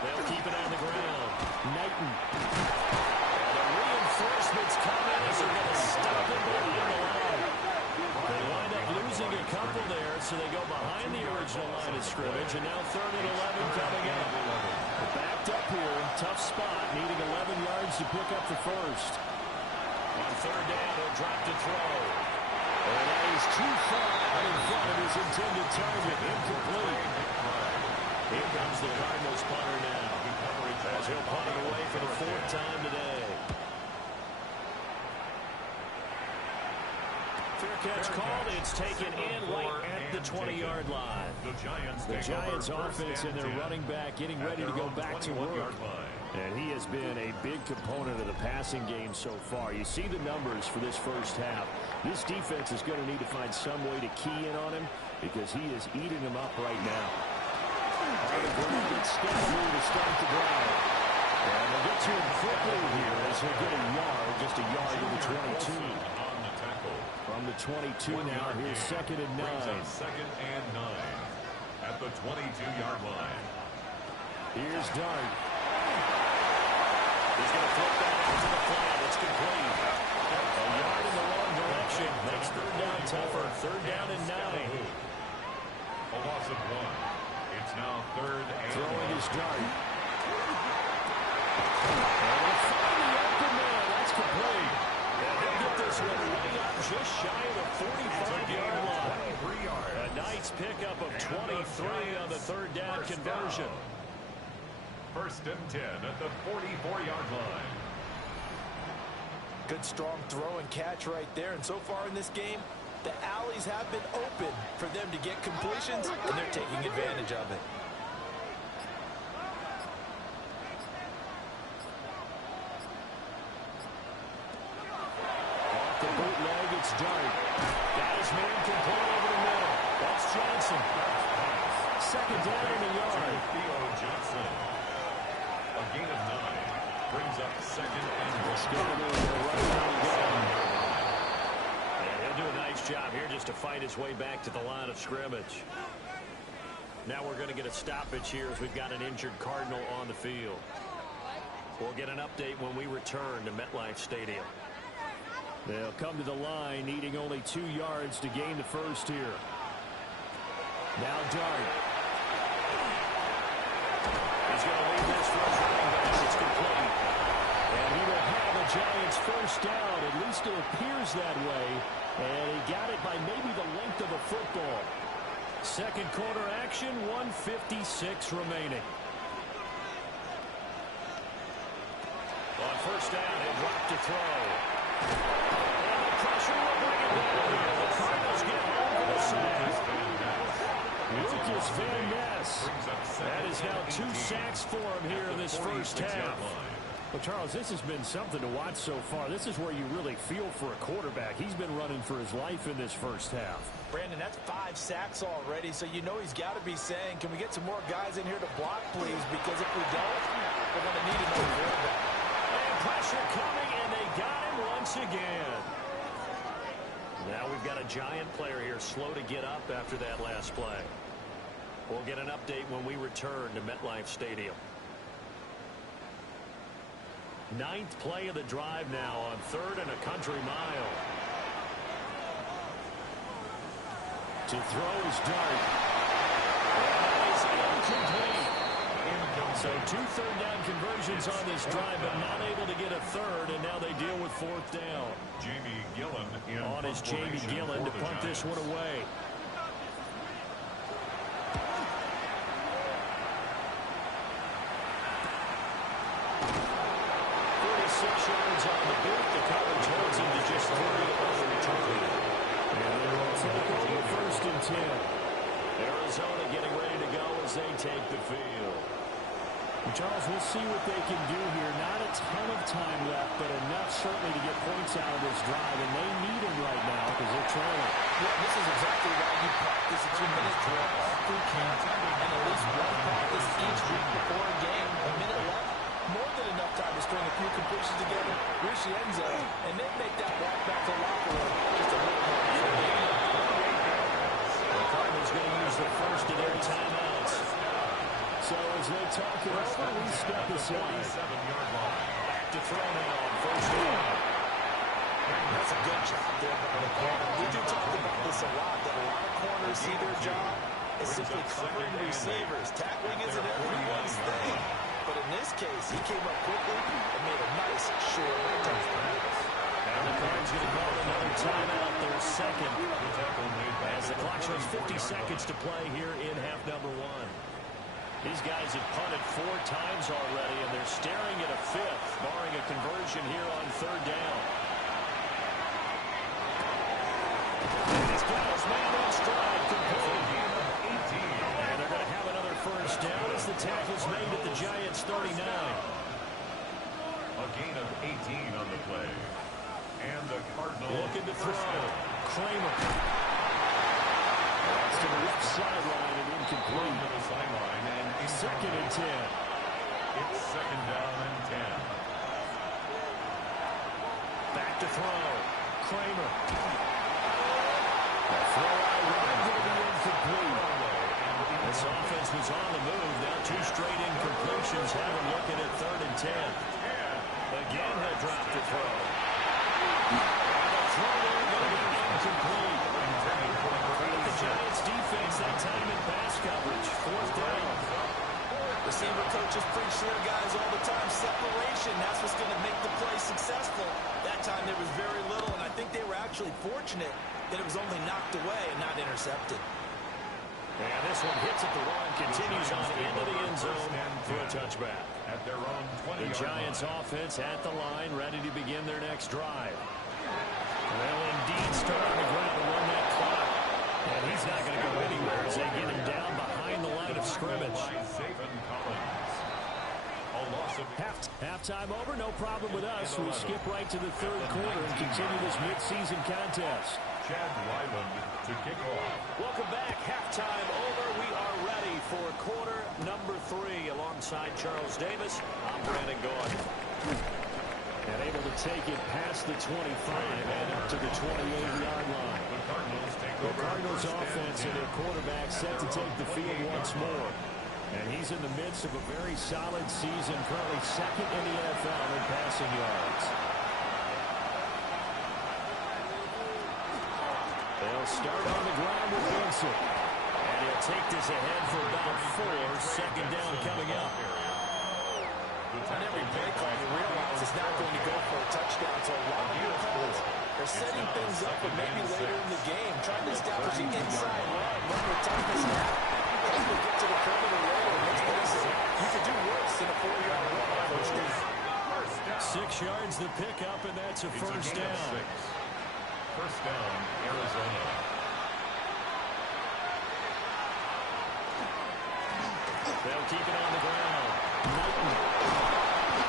They'll keep it on the ground. Knighton. The reinforcements come in as they're going to stop it behind the line. They wind up losing a couple there, so they go behind the original line of scrimmage, and now 3rd and 11 coming up. They're backed up here, tough spot, needing 11 yards to pick up the first. On 3rd down, he'll drop to throw. And that is too far out in front of his intended target, incomplete. Here comes the Cardinals punter now, as he'll punt it away for the 4th time today. Fair catch called. It's taken in right at the 20-yard line. The Giants offense and their running back getting ready to go back to work. And he has been a big component of the passing game so far. You see the numbers for this first half. This defense is going to need to find some way to key in on him because he is eating them up right now. Gets stepped through to start the drive. And they'll get to him quickly here as he'll get a yard, just a yard to the 22. From the 22 now, here's 2nd and 9. Second and 9 at the 22-yard line. Here's Dart. He's going to flip that out to the flat. It's complete. A yard in the wrong direction. Makes 3rd down tougher. 3rd down and 9. A loss of 1. It's now 3rd and throwing his Dart. And they find the open man. That's complete. And he'll get this one way up just shy of the 45-yard line. A nice pickup of 23 on the 3rd down conversion. 1st and 10 at the 44-yard line. Good strong throw and catch right there. And so far in this game, the alleys have been open for them to get completions, and they're taking advantage of it. Off the bootleg, it's Dart. Got his man complete over the middle. That's Johnson. 2nd down in the yard. Theo Johnson. A gain of 9 brings up 2nd and 1. He'll do a nice job here just to fight his way back to the line of scrimmage. Now we're going to get a stoppage here as we've got an injured Cardinal on the field. We'll get an update when we return to MetLife Stadium. They'll come to the line needing only 2 yards to gain the first here. Now Dart. He's going to leave this for his running back. It's complete. And he will have a Giants first down. At least it appears that way. And he got it by maybe the length of a football. 2nd quarter action, 1:56 remaining. On 1st down, he'll drop to throw. And the pressure will bring it down. The Cardinals get home for the sack. Lucas Van Ness. That is now 2 sacks for him here in this first half. Well, Charles, this has been something to watch so far. This is where you really feel for a quarterback. He's been running for his life in this first half. Brandon, that's 5 sacks already, so you know he's got to be saying, can we get some more guys in here to block, please? Because if we don't, we're going to need another quarterback. And pressure coming, and they got him once again. Now we've got a Giant player here slow to get up after that last play. We'll get an update when we return to MetLife Stadium. 9th play of the drive now on 3rd and a country mile. To throw his Dart. That is incomplete. So 2 3rd down conversions on this drive, but not able to get a 3rd, and now they deal with 4th down. Jamie Gillen on is Jamie Gillen to punt this one away. Yards on the boot. The coverage holds him to just 3 on the return. And they will take over 1st and 10. Arizona getting ready to go as they take the field. Charles, we'll see what they can do here. Not a ton of time left, but enough certainly to get points out of this drive, and they need them right now because they're trailing. Yeah, this is exactly why you practice a 2-minute drill all through camp, and at least one practice each week before a game. A minute left, more than enough time to string a few completions together, reach the end zone, and then make that walk back to the locker room slide. 37-yard line. Back to throw now on first down. That's a good job there by the corner. We do talk about this a lot, that a lot of corners see their job is simply covering receivers. Tackling isn't everyone's thing. But in this case, he came up quickly and made a nice, short touchdown. And the Cards going to call another timeout, their second. As the clock shows 50 seconds to play here in half number one. These guys have punted 4 times already, and they're staring at a 5th, barring a conversion here on third down. And he's got his man in stride, complete. And they're going to have another first down as the tackle's made at the Giants' 39. A gain of 18 on the play. And the Cardinals looking to throw. Cramer. That's to the left sideline and incomplete. To the sideline and second and 10. It's second down and 10. Back to throw. Cramer. The throw out right to the incomplete. This offense was on the move. Now 2 straight incompletions have him looking at third and 10. Again, he'll drop the throw. The throw there going to be incomplete. The Giants defense that time in pass coverage. Fourth down. Receiver coaches preach to their guys all the time. Separation, that's what's going to make the play successful. That time there was very little, and I think they were actually fortunate that it was only knocked away and not intercepted. And this one hits at the 1, continues on into the end zone for a touchback. At their own 20-yard The Giants offense at the line, ready to begin their next drive. Well, indeed, start on the ground to run that clock. And he's not going to go anywhere as they get him down behind the line of scrimmage. Halftime over, no problem with us. We skip right to the third quarter and continue this midseason contest. Chad Ryland to kick off. Welcome back. Halftime over. We are ready for quarter number 3 alongside Charles Davis. I'm Brandon Gordon. And able to take it past the 25 and up to the 28-yard line. The Cardinals offense and their quarterback set to take the field once more. And he's in the midst of a very solid season, currently second in the NFL in passing yards. They'll start on the ground with Vincent. And he'll take this ahead for about 4. Second down coming up. On every play call, you realize it's not going to go for a touchdown. So a lot of your calls are setting things up, but maybe later in the game, trying to establish an inside run. Remember, toughness now. As we get to the perimeter later, let's face it, you could do worse than a 4-yard run on first down. 6 yards the pickup, and that's a first down. First down, Arizona. They'll keep it on the ground. Knighton.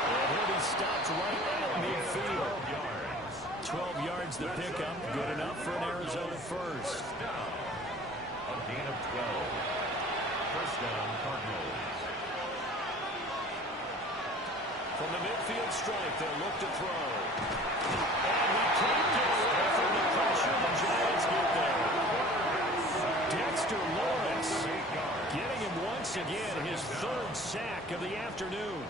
And he'll be stopped right at midfield. 12 yards the pickup. Good enough for an Arizona first. A gain of 12. First down, Cardinals. From the midfield stripe, they'll look to throw. And he can't get away from the pressure. The Giants get there. Dexter Lawrence getting him once again, his 3rd sack of the afternoon.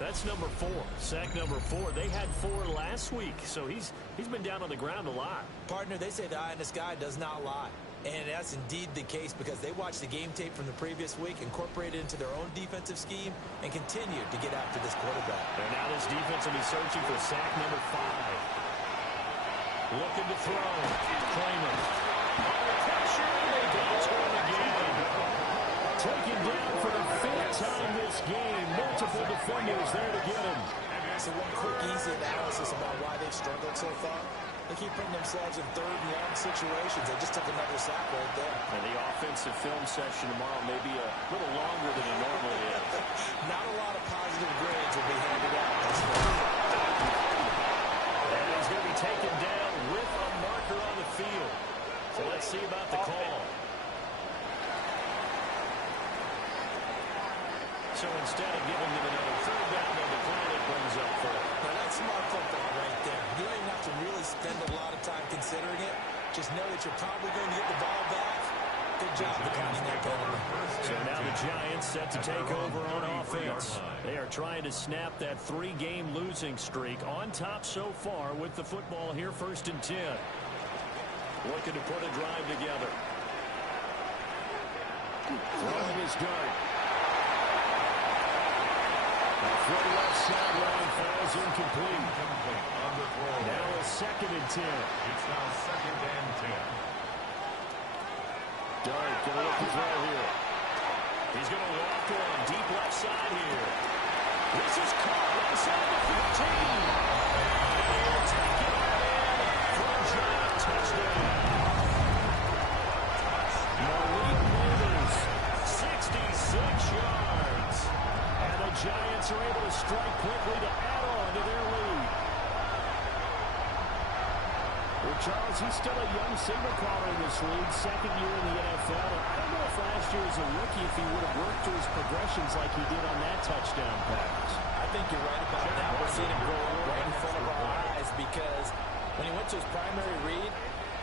That's number 4. Sack number 4. They had 4 last week, so he's been down on the ground a lot. Partner, they say the eye in the sky does not lie. And that's indeed the case because they watched the game tape from the previous week, incorporated it into their own defensive scheme, and continued to get after this quarterback. And now this defense will be searching for sack number 5. Looking to throw. Cramer. Under pressure, and they go to him again. Taken down for the 5th time this game. Multiple defenders there to get him. So one quick, easy analysis about why they've struggled so far. They keep putting themselves in 3rd and long situations. They just took another sack right there. And the offensive film session tomorrow may be a little longer than it normally is. Not a lot of positive grades will be handed out this week. And he's going to be taken down with a marker on the field. So let's see about the call. So instead of giving them another 3rd down, they'll decline it, brings up 4th. Now that's smart football right there. You don't even have to really spend a lot of time considering it. Just know that you're probably going to get the ball back Good job declining that penalty. So now the Giants set to take over on offense. They are trying to snap that 3-game losing streak. On top so far with the football here, 1st and 10. Looking to put a drive together. Throwing his dart. The throw left sideline falls incomplete. Now a 2nd and 10. It's now 2nd and 10. Dart going to look to throw here. He's going to walk one deep left side here. This is caught inside the 15. And he'll take it all in for a Giant touchdown. Malik Neighbors, 66 yards. And the Giants are able to strike quickly to add on to their lead. Well, Charles, he's still a young signal caller in this league, 2nd year in the NFL. And I don't know if last year as a rookie, if he would have worked through his progressions like he did on that touchdown pass. I think you're right about that. We're seeing him grow up right in front of our eyes because when he went to his primary read,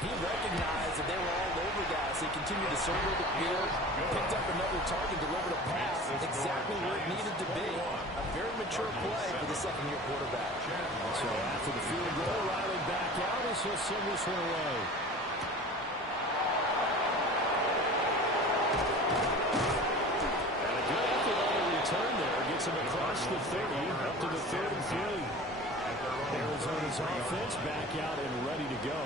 he recognized that they were all over guys. He continued to circle the field, picked up another target, delivered a pass exactly where it needed to be. A very mature play for the 2nd-year quarterback. So after the field goal, Riley back out as he'll send this one away. And a good effort on the return there. Gets him across the 30, up to the 3rd and 3. Arizona's offense back out and ready to go.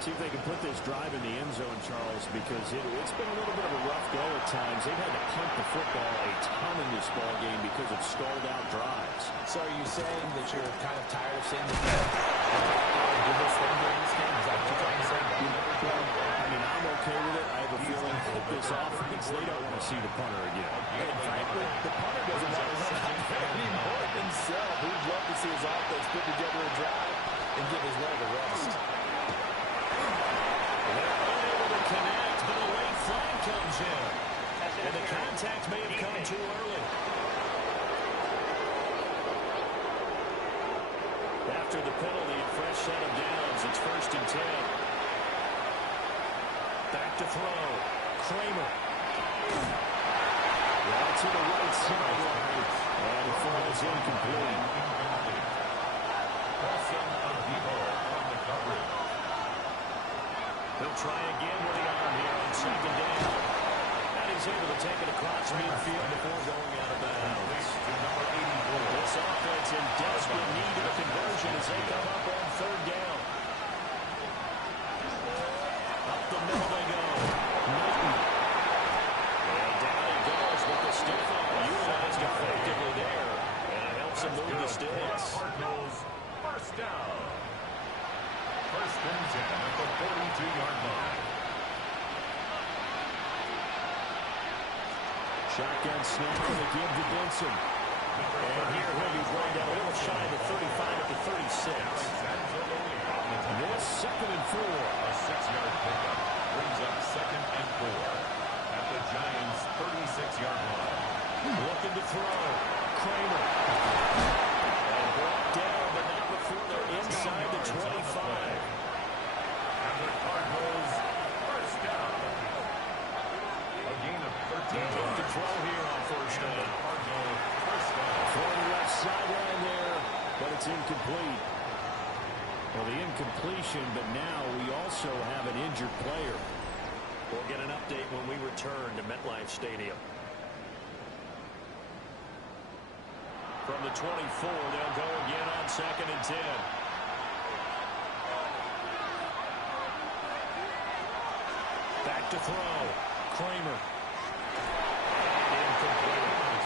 See if they can put this drive in the end zone, Charles, because it's been a little bit of a rough go at times. They've had to punt the football a ton in this ball game because of stalled-out drives. So are you saying that you're kind of tired of seeing the do this thing during this game? Is that what you're trying to say? I mean, I'm okay with it. I have a feeling that this offense, they don't want to see the punter again. And frankly, the punter doesn't want to run any more himself. We'd love to see his offense put together a drive and give his leg a rest. They're unable to connect, but a late flag comes in. And the contact may have come too early. After the penalty, a fresh set of downs. It's 1st and 10. Back to throw. Cramer. Right to the right sideline. And it falls incomplete. He'll try again with the arm here on 2nd down. And he's able to take it across midfield before going out of bounds. This offense in desperate need of a conversion as they come up on 3rd down. Up the middle they go. Newton. And down he goes with the stiff arm. Utilized effectively there. And it helps him move the sticks. Cardinals, 1st down. 1st and 10 at the 42-yard line. Shotgun snap and a give to Benson. And here he'll be brought down a little shy of the 35 at the 36. This 2nd and 4. A 6-yard pickup brings up 2nd and 4 at the Giants' 36-yard line. Looking to throw. Cramer. And brought down, but not before they're inside the 25. And the Cardinals, 1st down. A gain of 13 Looking to yards. throw here on 1st down. Cardinal, 1st down. Throwing left sideline there, but it's incomplete. Well, the incompletion, but now we also have an injured player. We'll get an update when we return to MetLife Stadium. From the 24, they'll go again on 2nd and 10. Back to throw. Cramer. And incomplete.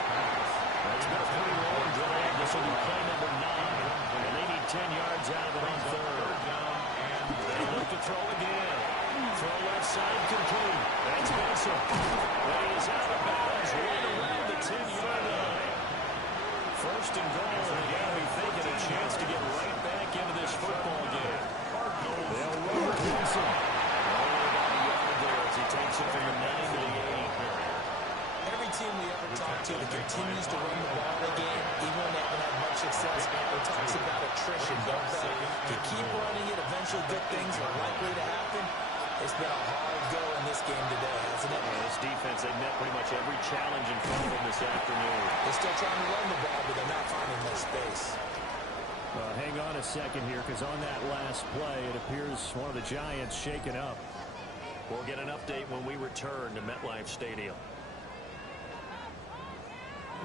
That's been a pretty long drive. This will be play number 9. And they need 10 yards out of it on 3rd. They look to throw again. Throw left side complete. That's Benson. But he is out of bounds right around the 10-yard line. 1st and goal. They got to be thinking a chance to get right back into this football game. They'll run with Benson. Only about a yard there as he takes it from the 9 to the 8. Every team we ever talk to that continues to run the ball again, even when they haven't had much success, it talks about attrition, don't they? If you keep running it, eventually good things are likely to happen. It's been a hard go in this game today, hasn't it? And this defense, they met pretty much every challenge in front of them this afternoon. They're still trying to run the ball, but they're not finding much space. Hang on a second here, because on that last play, it appears one of the Giants shaken up. We'll get an update when we return to MetLife Stadium.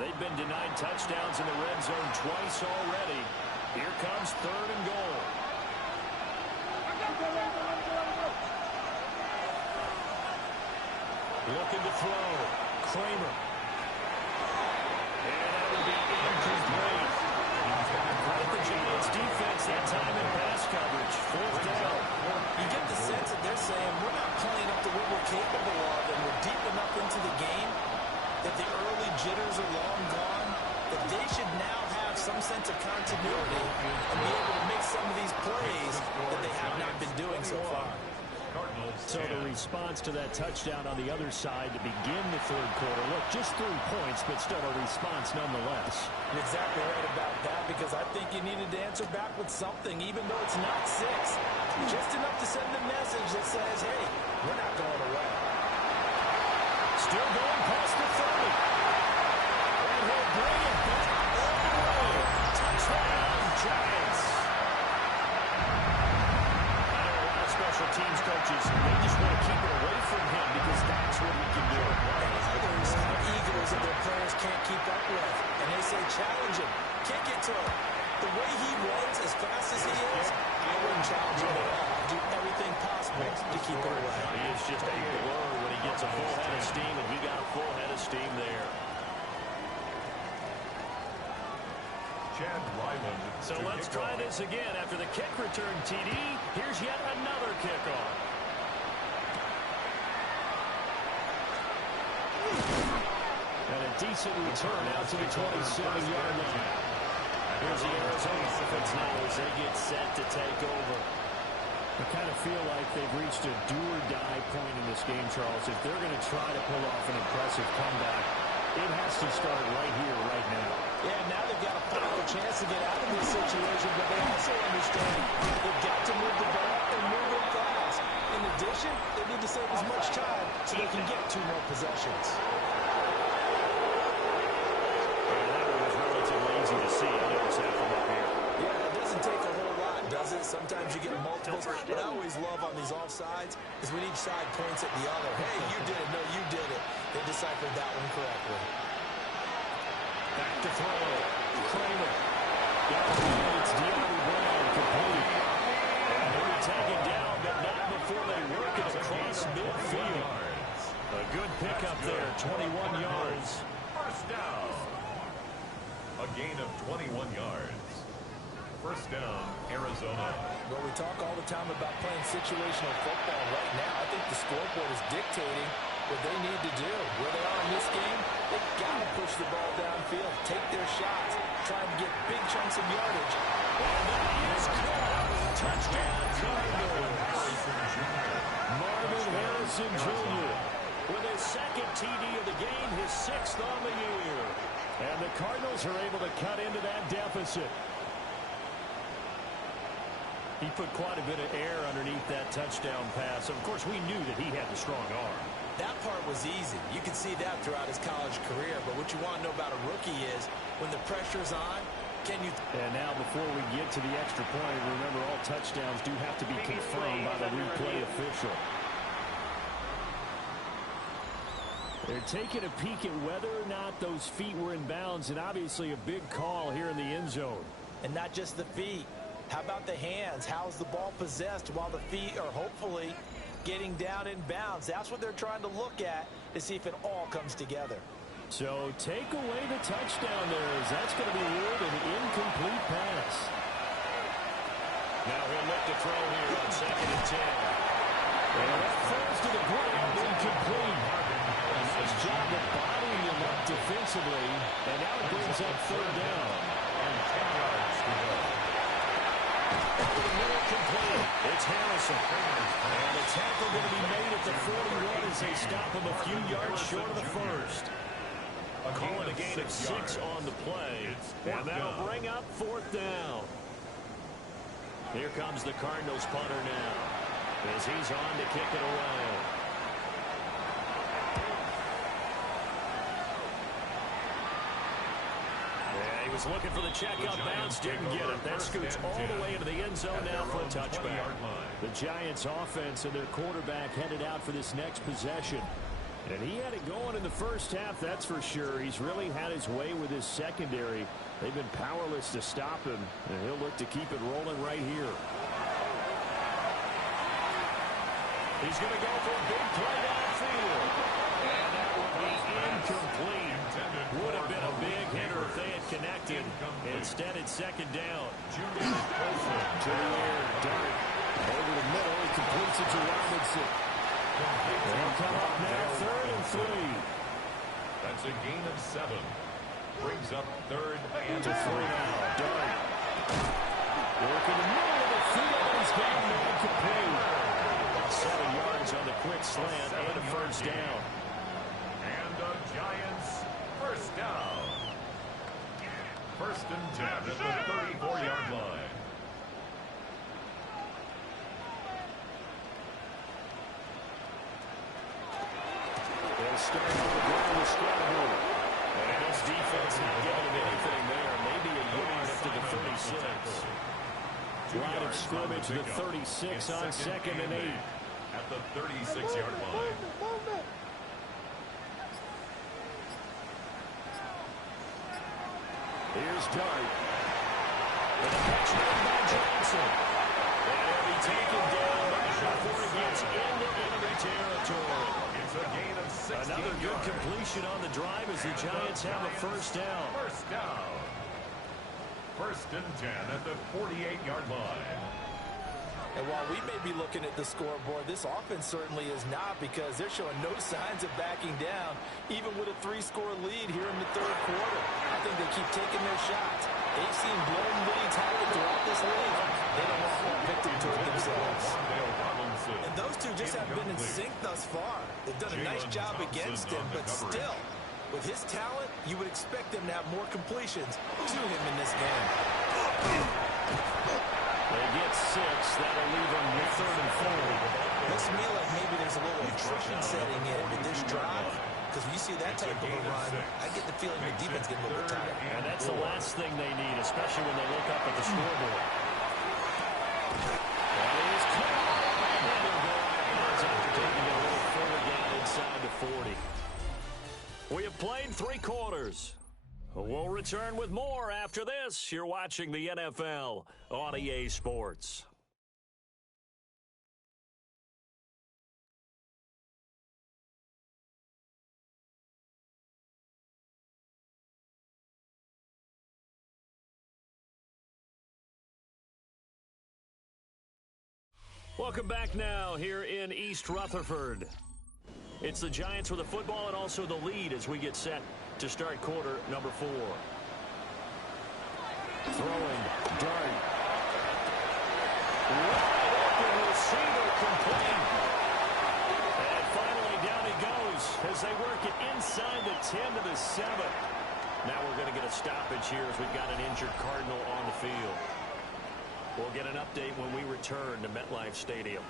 They've been denied touchdowns in the red zone twice already. Here comes 3rd and goal. Looking to throw. Cramer. And that will be incomplete. Credit the Giants defense that time in pass coverage. 4th down. You get the sense that they're saying we're not playing up to what we're capable of, and we're deep enough into the game that the early jitters are long gone, that they should now have some sense of continuity and be able to make some of these plays that they have not been doing so far. So the response to that touchdown on the other side to begin the 3rd quarter. Look, just 3 points, but still a response nonetheless. You're exactly right about that, because I think you needed to answer back with something, even though it's not 6. Just enough to send a message that says, hey, we're not going away. Still going past the 30. And he'll bring it back all the way. Touchdown, Giants. I know a lot of special teams coaches, they just want to keep it away from him because that's what he can do. And others have egos that their players can't keep up with. And they say, challenge him. Can't get to him. The way he runs as fast as he is, I wouldn't challenge him at all. I'd do everything possible to keep it away. He is just a blur when he gets a full head of steam, and he got a full head of steam there. Chad Ryland. So let's try this again. After the kick return TD, here's yet another kickoff. And a decent return out to the 27-yard line. Here's the Arizona offense now as they get set to take over. I kind of feel like they've reached a do-or-die point in this game, Charles. If they're going to try to pull off an impressive comeback, it has to start right here, right now. Yeah, now they've got a final chance to get out of this situation, but they also understand they've got to move the ball and move it fast. In addition, they need to save as much time so they can get 2 more possessions. That one was relatively easy to see. I noticed that from up here. Yeah, it doesn't take a whole lot, does it? Sometimes you get multiples. What I always love on these offsides is when each side points at the other. Hey, you did it. No, you did it. They deciphered that one correctly. Back to throw. Cramer. It's DeAndre Brown complete. And he'll be taken down, but not before they work it across midfield. A good pickup there, 21 yards. First down. A gain of 21 yards. First down, Arizona. Well, we talk all the time about playing situational football. Right now, I think the scoreboard is dictating what they need to do. Where they are in this game, they've got to push the ball downfield, take their shots, try and get big chunks of yardage. And that is caught. Touchdown, Cardinals. Marvin Harrison Jr. with his 2nd TD of the game, his 6th on the year. And the Cardinals are able to cut into that deficit. He put quite a bit of air underneath that touchdown pass. Of course, we knew that he had the strong arm. That part was easy. You could see that throughout his college career. But what you want to know about a rookie is when the pressure's on, can you... And now before we get to the extra point, remember all touchdowns do have to be confirmed by the replay official. They're taking a peek at whether or not those feet were in bounds, and obviously a big call here in the end zone. And not just the feet. How about the hands? How's the ball possessed while the feet are hopefully getting down in bounds? That's what they're trying to look at to see if it all comes together. So take away the touchdown there, as that's going to be ruled an incomplete pass. Now he'll look to throw here on 2nd and 10. And that falls to the ground, incomplete. A nice job of bottling him up defensively, and now it brings up 3rd down. And 10 yards to go. Over the middle, complete. It's Harrison. And the tackle going to be made at the 41 as they stop him a few yards short of the first. Calling a gain of 6 on the play. And that'll bring up 4th down. Here comes the Cardinals punter now. as he's on to kick it away. Yeah, he was looking for the checkout bounce, didn't get it. That scoots all the way into the end zone now for a touchback. The Giants offense and their quarterback headed out for this next possession. And he had it going in the first half, that's for sure. He's really had his way with his secondary. They've been powerless to stop him, and he'll look to keep it rolling right here. He's going to go for a big play downfield. And that will be incomplete. Would have been a big hitter if they had connected. Instead, it's second down. To the air, Dart. Over the middle, he completes it to Robinson. They'll come up now, 3rd and 3. That's a gain of 7. Brings up 3rd and 3 now. Dart. Working the middle of the field. He's got no complete. 7 yards on the quick slant and a first down. And the Giants first down. 1st and 10 at the 34-yard line. They'll start on the ground with Cramer. And his defense not giving him anything there. Maybe a yard up to the 36. Line of scrimmage to the 36 on 2nd and 8. At the 36-yard line. Here's Dart. And a catch made by Johnson. And he'll be taken down before he gets into enemy territory. It's a gain of 16 Another good yards. completion on the drive as the Giants have a first down. First down. 1st and 10 at the 48-yard line. And while we may be looking at the scoreboard, this offense certainly is not, because they're showing no signs of backing down, even with a 3-score lead here in the 3rd quarter. I think they keep taking their shots. They've seen blown leads happen throughout this league. They don't want more victory toward themselves. And those two just haven't been in sync thus far. They've done a nice job against him, but still, with his talent, you would expect them to have more completions to him in this game. They get 6. That'll leave them with 3rd and 4. Looks to me like maybe there's a little attrition setting in with this drive, because when you see that type of a run, I get the feeling the defense getting a little bit tired. And that's the last thing they need, especially when they look up at the scoreboard. That is caught. And they'll go out of bounds after taking it a little further down inside the 40. We have played 3 quarters. We'll return with more after this. You're watching the NFL on EA Sports. Welcome back now here in East Rutherford. It's the Giants with the football and also the lead as we get set to start quarter number 4. Throwing, Dart. Wide open receiver, complete. And finally down he goes as they work it inside the 10 to the 7. Now we're going to get a stoppage here as we've got an injured Cardinal on the field. We'll get an update when we return to MetLife Stadium.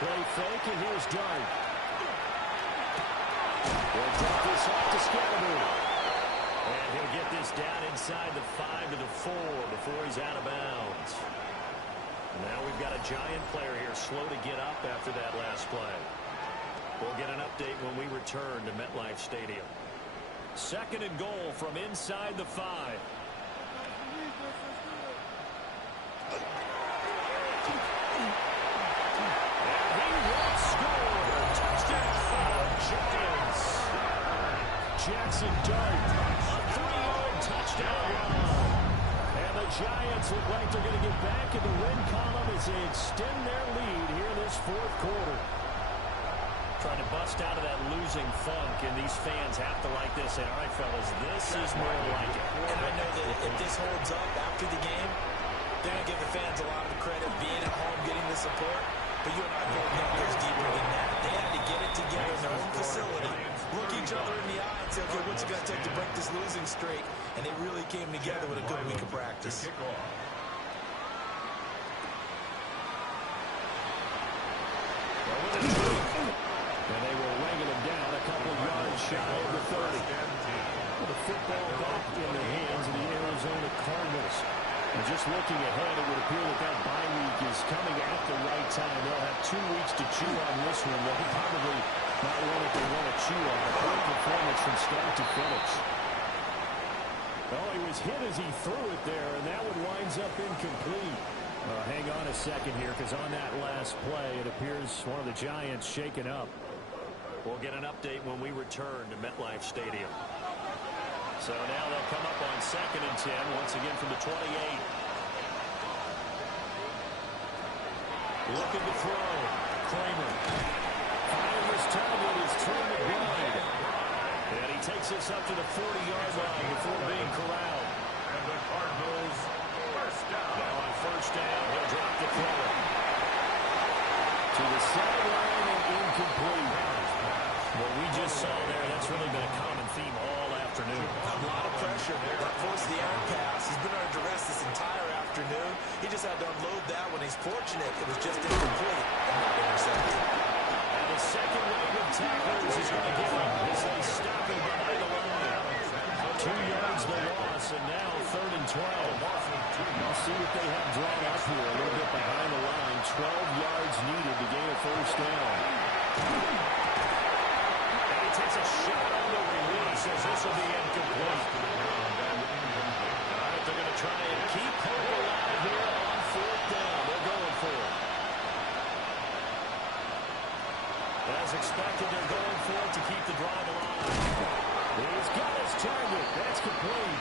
Play fake, and here's Dart. They'll drop this off to Scatterby. And he'll get this down inside the 5 to the 4 before he's out of bounds. Now we've got a Giant player here slow to get up after that last play. We'll get an update when we return to MetLife Stadium. 2nd and goal from inside the 5. Jackson Dart, a 3-yard touchdown run. And the Giants look like they're going to get back in the win column as they extend their lead here this 4th quarter. Trying to bust out of that losing funk, and these fans have to like this. And, all right, fellas, this is more like it. And I know that if this holds up after the game, they're going to give the fans a lot of credit being at home, getting the support. But you and I both know it goes deeper than that. They had to get it together in their own facility look each other in the eye and say, okay, what's it going to take to break this losing streak? And they really came together with a good week of practice. And they were ringing him down a couple yards shy of the 30. The football back in the hands of the Arizona Cardinals. And just looking ahead, it would appear that bye week is coming at the right time. They'll have 2 weeks to chew on this one. They'll probably not one that they want to chew on. A great performance from start to finish. Oh, he was hit as he threw it there, and that one winds up incomplete. Hang on a second here, because on that last play, it appears one of the Giants shaken up. We'll get an update when we return to MetLife Stadium. So now they'll come up on 2nd and 10, once again from the 28. Looking to throw. Cramer. Finding his target is Cramer blind. And he takes this up to the 40-yard line before being corralled. And the Cardinals first down. Now on first down, he'll drop the throw. To the sideline and incomplete. What we just saw there, that's really been a common theme all afternoon. A lot of pressure there. That forced the errant pass. He's been under duress this entire afternoon. He just had to unload that when he's fortunate. It was just incomplete and not intercepted. And the second wave of tacklers is going to give him as they stop him behind the line. 2 yards the loss, and now 3rd and 12. I'll see what they have drawn up here a little bit behind the line. 12 yards needed to gain a first down. And he takes a shot on the release as this will be incomplete. They're going to try and keep hope alive here on 4th down. They're going for it. As expected, they're going for it to keep the drive alive. He's got his target. That's complete.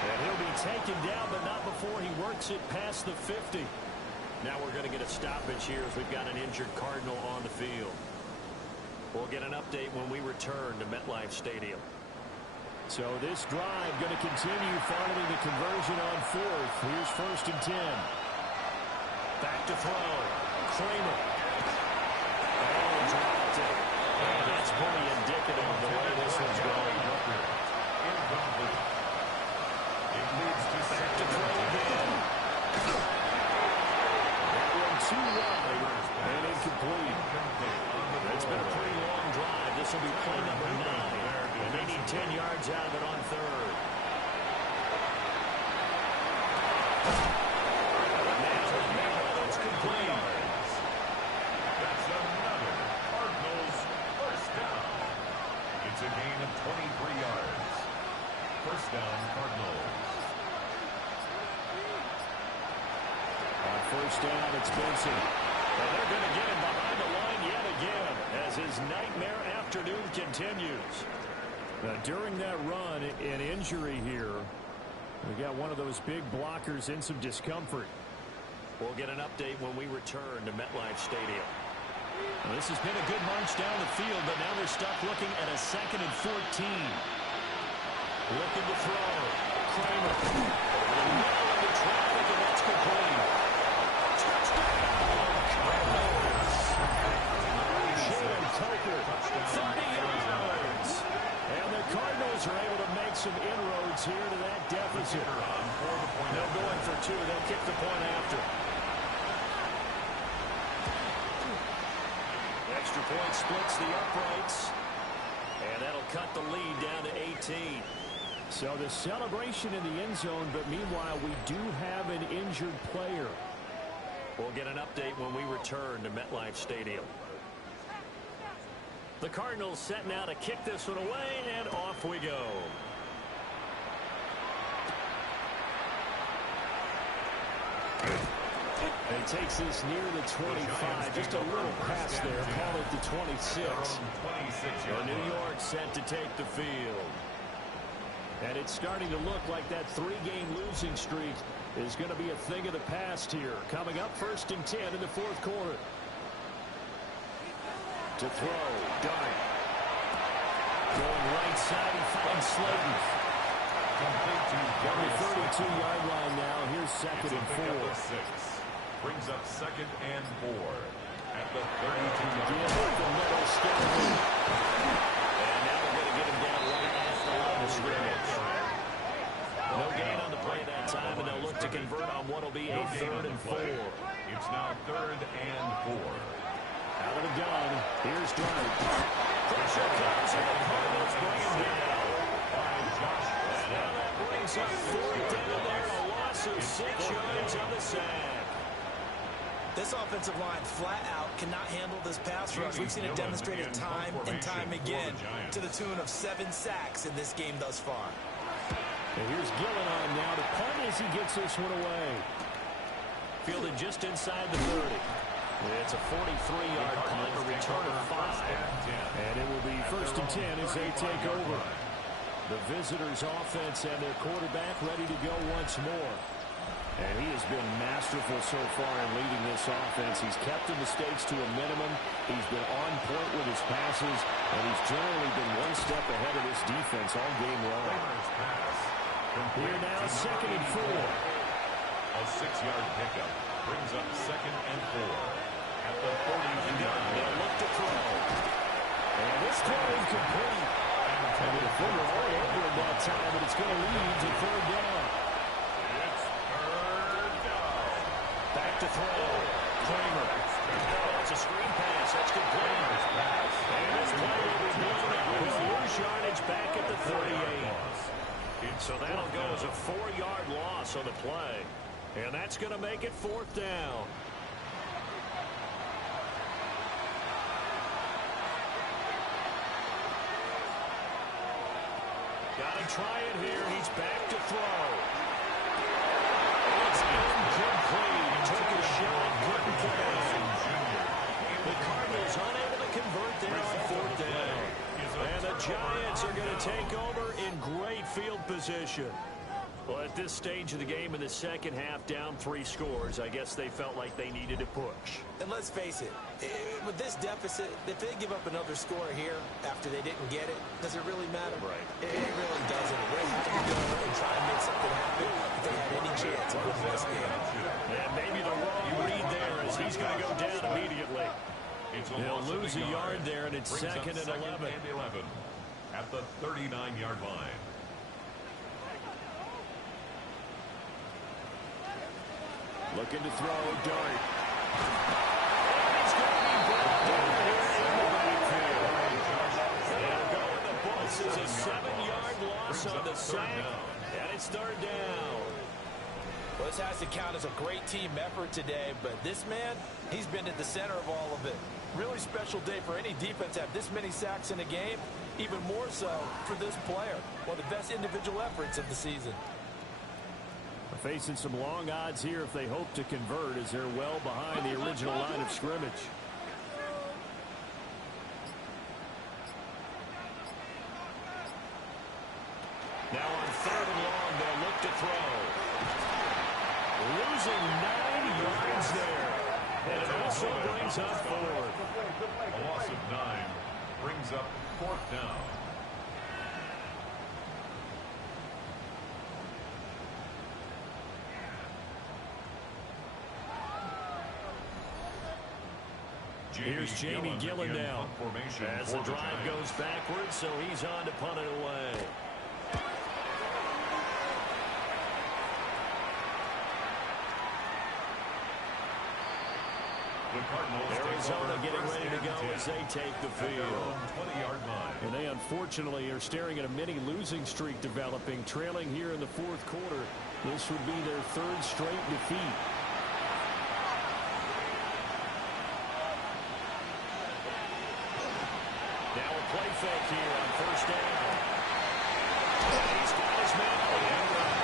And he'll be taken down, but not before he works it past the 50. Now we're going to get a stoppage here as we've got an injured Cardinal on the field. We'll get an update when we return to MetLife Stadium. So this drive going to continue following the conversion on 4th. Here's 1st and 10. Back to throw. Cramer. Oh, dropped it. And that's pretty indicative of the way this one's going. It leads to Back to throw again. That one too wide and incomplete. It's been a pretty long drive. This will be play number 9. And they need 10 yards out of it on 3rd. Now it's complete. That's another Cardinals first down. It's a gain of 23 yards. First down, Cardinals. On 1st down, it's Benson. And they're going to get him behind the line yet again as his nightmare afternoon continues. During that run, an injury here. We got one of those big blockers in some discomfort. We'll get an update when we return to MetLife Stadium. Well, this has been a good march down the field, but now they're stuck looking at a 2nd and 14. Looking to throw. Cramer. Now into traffic, and that's complete. Touchdown! Cardinals! Jalen Tucker, 30 yards. And the Cardinals are able to make some inroads here to that deficit. They're going for 2. They'll kick the point after. Extra point splits the uprights. And that'll cut the lead down to 18. So the celebration in the end zone, but meanwhile, we do have an injured player. We'll get an update when we return to MetLife Stadium. The Cardinals set now to kick this one away, and off we go. He takes this near the 25. Just a little pass there. Call it the 26. So New York set to take the field. And it's starting to look like that 3-game losing streak is going to be a thing of the past here. Coming up 1st and 10 in the 4th quarter. To throw. Dart. Going right side, he finds Slayton. On the 32-yard line now. Here's 2nd and 4. Brings up 2nd and 4 at the 32-yard line. The middle, Skeleton. And of scrimmage. No gain on the play that time, and they'll look to convert on what will be a 3rd and 4. It's now 3rd and 4. Out of the gun, here's Dart. Pressure comes, and the Cardinals bring him down. And now that brings up 4th down there, a loss of 6 yards on the sack. This offensive line flat out cannot handle this pass rush. We've seen it demonstrated time and time again to the tune of 7 sacks in this game thus far. And here's Gillen on him now to punt as he gets this one away. Fielded just inside the 30. It's a 43-yard punt, a return of 5. And it will be 1st and 10 as they take over. The visitors' offense and their quarterback ready to go once more. And he has been masterful so far in leading this offense. He's kept the mistakes to a minimum. He's been on point with his passes, and he's generally been one step ahead of this defense all game long. Here now, 2nd and 4. A 6-yard pickup brings up 2nd and 4. At the 40-yard line. They'll look to throw. And this throw is complete. And the defender all over at that time, but it's going to lead to 3rd down. It's 3rd down. Back to throw. Cramer. That's a screen pass. That's complete. And this play will be blown out. He'll lose yardage back at the 38. So that'll go as a 4-yard loss on the play. And that's going to make it 4th down. Got to try it here. He's back to throw. It's incomplete. Took a shot. Couldn't get it. The Cardinals unable to convert there on 4th down. And the Giants are going to take over in great field position. Well, at this stage of the game in the second half, down 3 scores, I guess they felt like they needed to push. And let's face it, with this deficit, if they give up another score here after they didn't get it, does it really matter? Right. It really doesn't. They have to go and try and make something happen if they had any chance of winning this game. And maybe the wrong read there as he's going to go down immediately. He'll lose a yard there, and it's 2nd and 11. At the 39-yard line. Looking to throw, Dart. He's going to be brought down here in the backfield. They'll go in the books as a 7-yard loss on the sack, and it's 3rd down. Well, this has to count as a great team effort today, but this man, he's been at the center of all of it. Really special day for any defense to have this many sacks in a game, even more so for this player. One of the best individual efforts of the season. Facing some long odds here if they hope to convert as they're well behind the original line of scrimmage. Now on 3rd and long, they'll look to throw. Losing 9 yards there. And it also brings up 4th. A loss of 9 brings up 4th down. Here's Jamie Gillen now. As the drive goes backwards, so he's on to punt it away. Arizona getting ready to go as they take the field. 20-yard line. And they unfortunately are staring at a mini losing streak developing, trailing here in the 4th quarter. This would be their 3rd straight defeat. Now a play fake here on 1st down. He's got his man on the end run.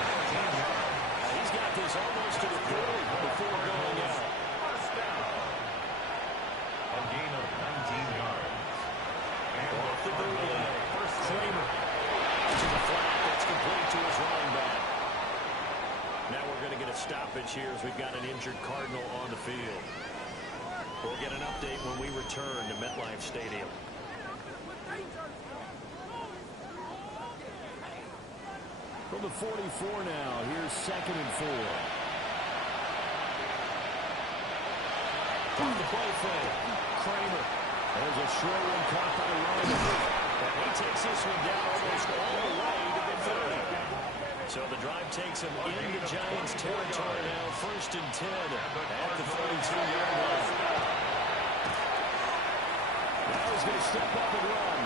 He's got this almost to the 40 before going out. First down. A gain of 19 yards. And Off the bootleg. first Cramer to the flat. That's complete to his running back. Now we're going to get a stoppage here as we've got an injured Cardinal on the field. We'll get an update when we return to MetLife Stadium. From the 44 now, here's 2nd and 4. On the play fake, Cramer. There's a short one caught by Ryan. And he takes this one down almost all the way to So the drive takes him into Giants territory now. 1st and 10 at the 32-yard line. Now he's going to step up and run.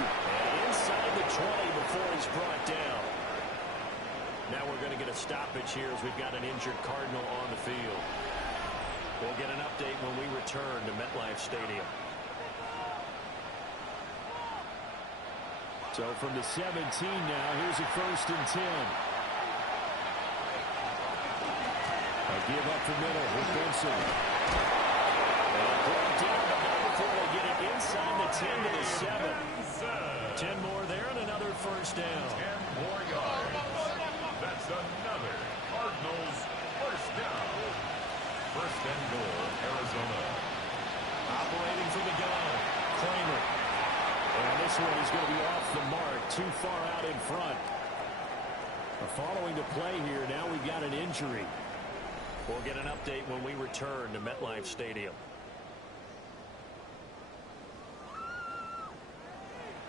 And inside the 20 before he's brought down. Now we're going to get a stoppage here as we've got an injured Cardinal on the field. We'll get an update when we return to MetLife Stadium. So from the 17 now, here's a 1st and 10. A give up the middle with Benson. And brought down, but not before they get it inside the 10 to the 7. 10 more there and another 1st down. 10 more yards. That's another Cardinals 1st down. 1st and goal, Arizona. Operating from the gun, Cramer. And this one is going to be off the mark, too far out in front. Following the play here, now we've got an injury. We'll get an update when we return to MetLife Stadium.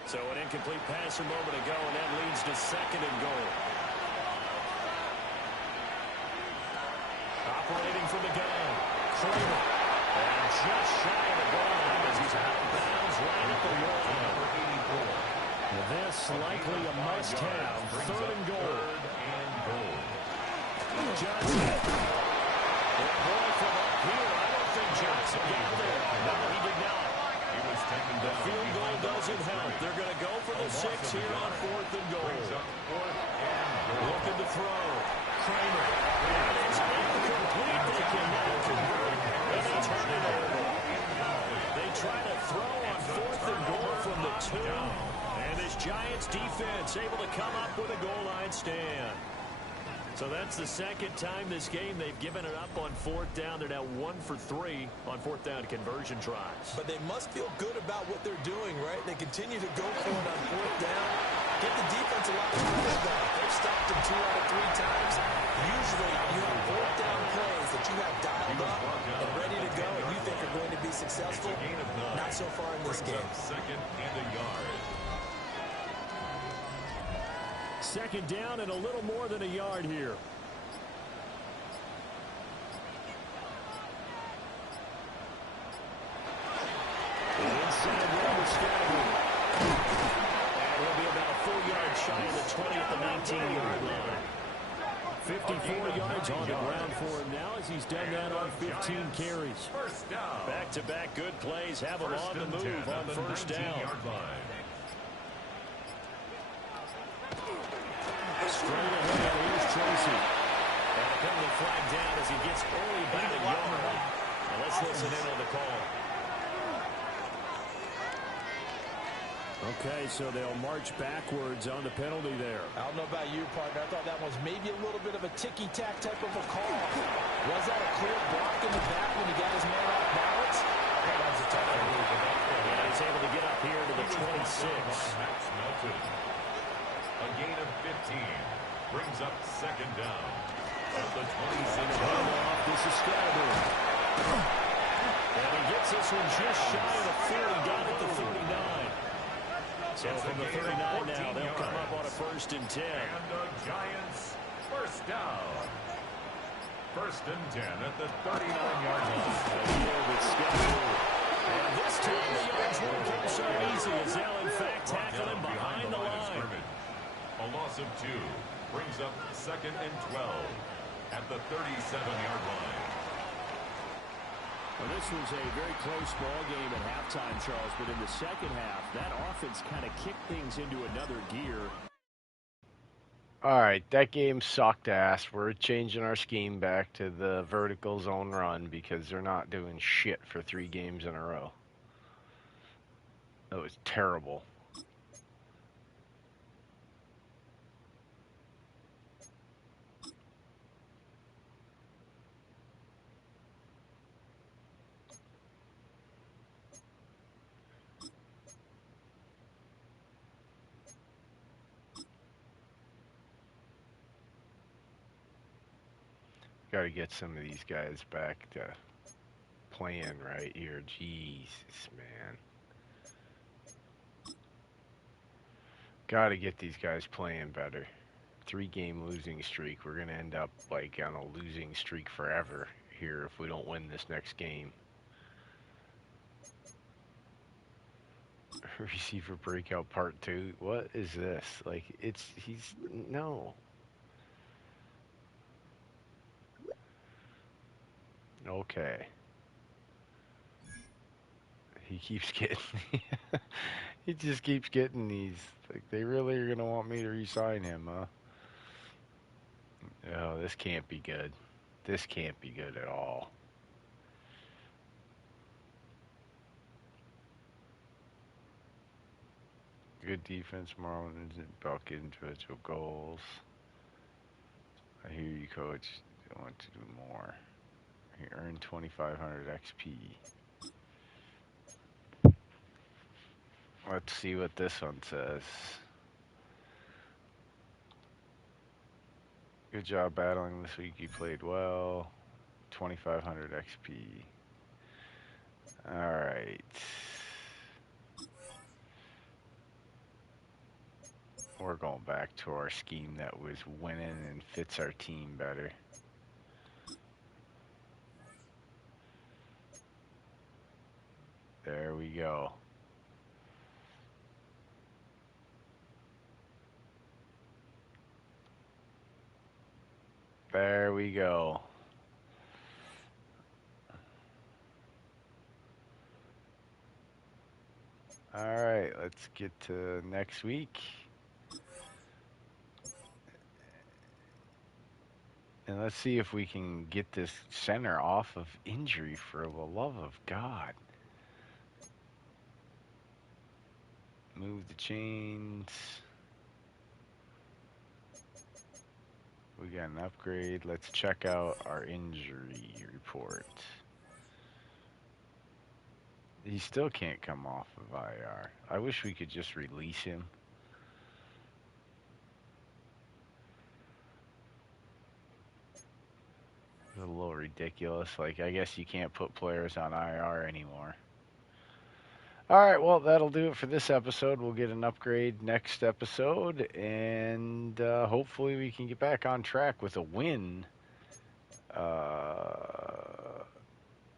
So an incomplete pass a moment ago, and that leads to 2nd and goal. Operating from the gun, Cramer. And just shy of the goal line as he's out of bounds right at the wall. This likely a must-have. 3rd and goal. Johnson. Boy, from up here, I don't think Johnson got there. No, he did not. He was taken The down. field goal doesn't help. They're going to go for the 6 here on 4th and goal. Looking to throw. Cramer. And it's incomplete. They cannot convert. And they turn it over. They try to throw on 4th and goal from the 2. And this Giants defense able to come up with a goal line stand. So that's the 2nd time this game they've given it up on 4th down. They're now 1 for 3 on 4th down conversion tries. But they must feel good about what they're doing, right? They continue to go for it on 4th down. Get the defense a lot of credit though. They've stopped them 2 out of 3 times. Usually you have 4th down plays that you have dialed up and ready to go and you think are going to be successful. Not so far in this game. 2nd and a yard. 2nd down and a little more than a yard here. Inside run with Scatterby. And he'll be about a full yard shy of the 20 at the 19-yard line. 54 yards on the ground for him now as he's done that on 15 carries. 1st down. Back-to-back good plays have him on the move on 1st down. Straight ahead, here's Tracy. And a penalty flag down as he gets only about a yard. Now let's listen in on the call. Okay, so they'll march backwards on the penalty there. I don't know about you, partner. I thought that was maybe a little bit of a ticky-tack type of a call. Was that a clear block in the back when he got his man off balance? That was a tough one. And he's able to get up here to the 26. A gain of 15 brings up 2nd down. At the 26. This is Scatterby. And he gets this one just shy of the 40 down at the 39. So from the 39 now, they'll come up on a 1st and 10. And the Giants 1st down. 1st and 10 at the 39-yard line. And this time the yards won't come so easy as they'll in fact tackle him behind the line. A loss of 2 brings up 2nd and 12 at the 37-yard line. Well, this was a very close ball game at halftime, Charles, but in the 2nd half, that offense kind of kicked things into another gear. All right, that game sucked ass. We're changing our scheme back to the vertical zone run because they're not doing shit for 3 games in a row. That was terrible. Got to get some of these guys back to playing right here. Jesus, man. Got to get these guys playing better. 3-game losing streak. We're gonna end up like on a losing streak forever here if we don't win this next game. Receiver breakout part 2. What is this? Like he's no. Okay. He keeps getting he just keeps getting these. Like they really are gonna want me to re-sign him, huh? Oh, this can't be good. This can't be good at all. Good defense, Marlon isn't buck individual goals. I hear you, coach. I want to do more. He earned 2,500 XP. Let's see what this one says. Good job battling this week. You played well. 2,500 XP. All right. We're going back to our scheme that was winning and fits our team better. There we go. There we go. All right, let's get to next week. And let's see if we can get this center off of injury for the love of God. Move the chains. We got an upgrade. Let's check out our injury report. He still can't come off of IR. I wish we could just release him. It's a little ridiculous. Like, I guess you can't put players on IR anymore. All right, well, that'll do it for this episode. We'll get an upgrade next episode, and hopefully we can get back on track with a win.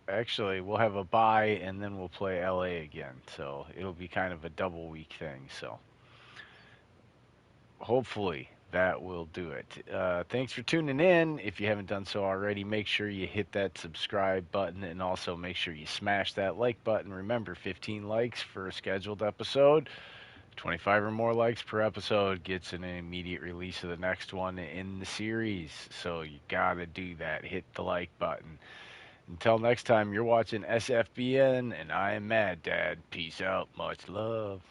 Actually, we'll have a bye, and then we'll play LA again, so it'll be kind of a double week thing. So hopefully that will do it. Thanks for tuning in. If you haven't done so already, make sure you hit that subscribe button and also make sure you smash that like button. Remember, 15 likes for a scheduled episode. 25 or more likes per episode gets an immediate release of the next one in the series. So you gotta do that. Hit the like button. Until next time, you're watching SFBN, and I am Mad Dad. Peace out. Much love.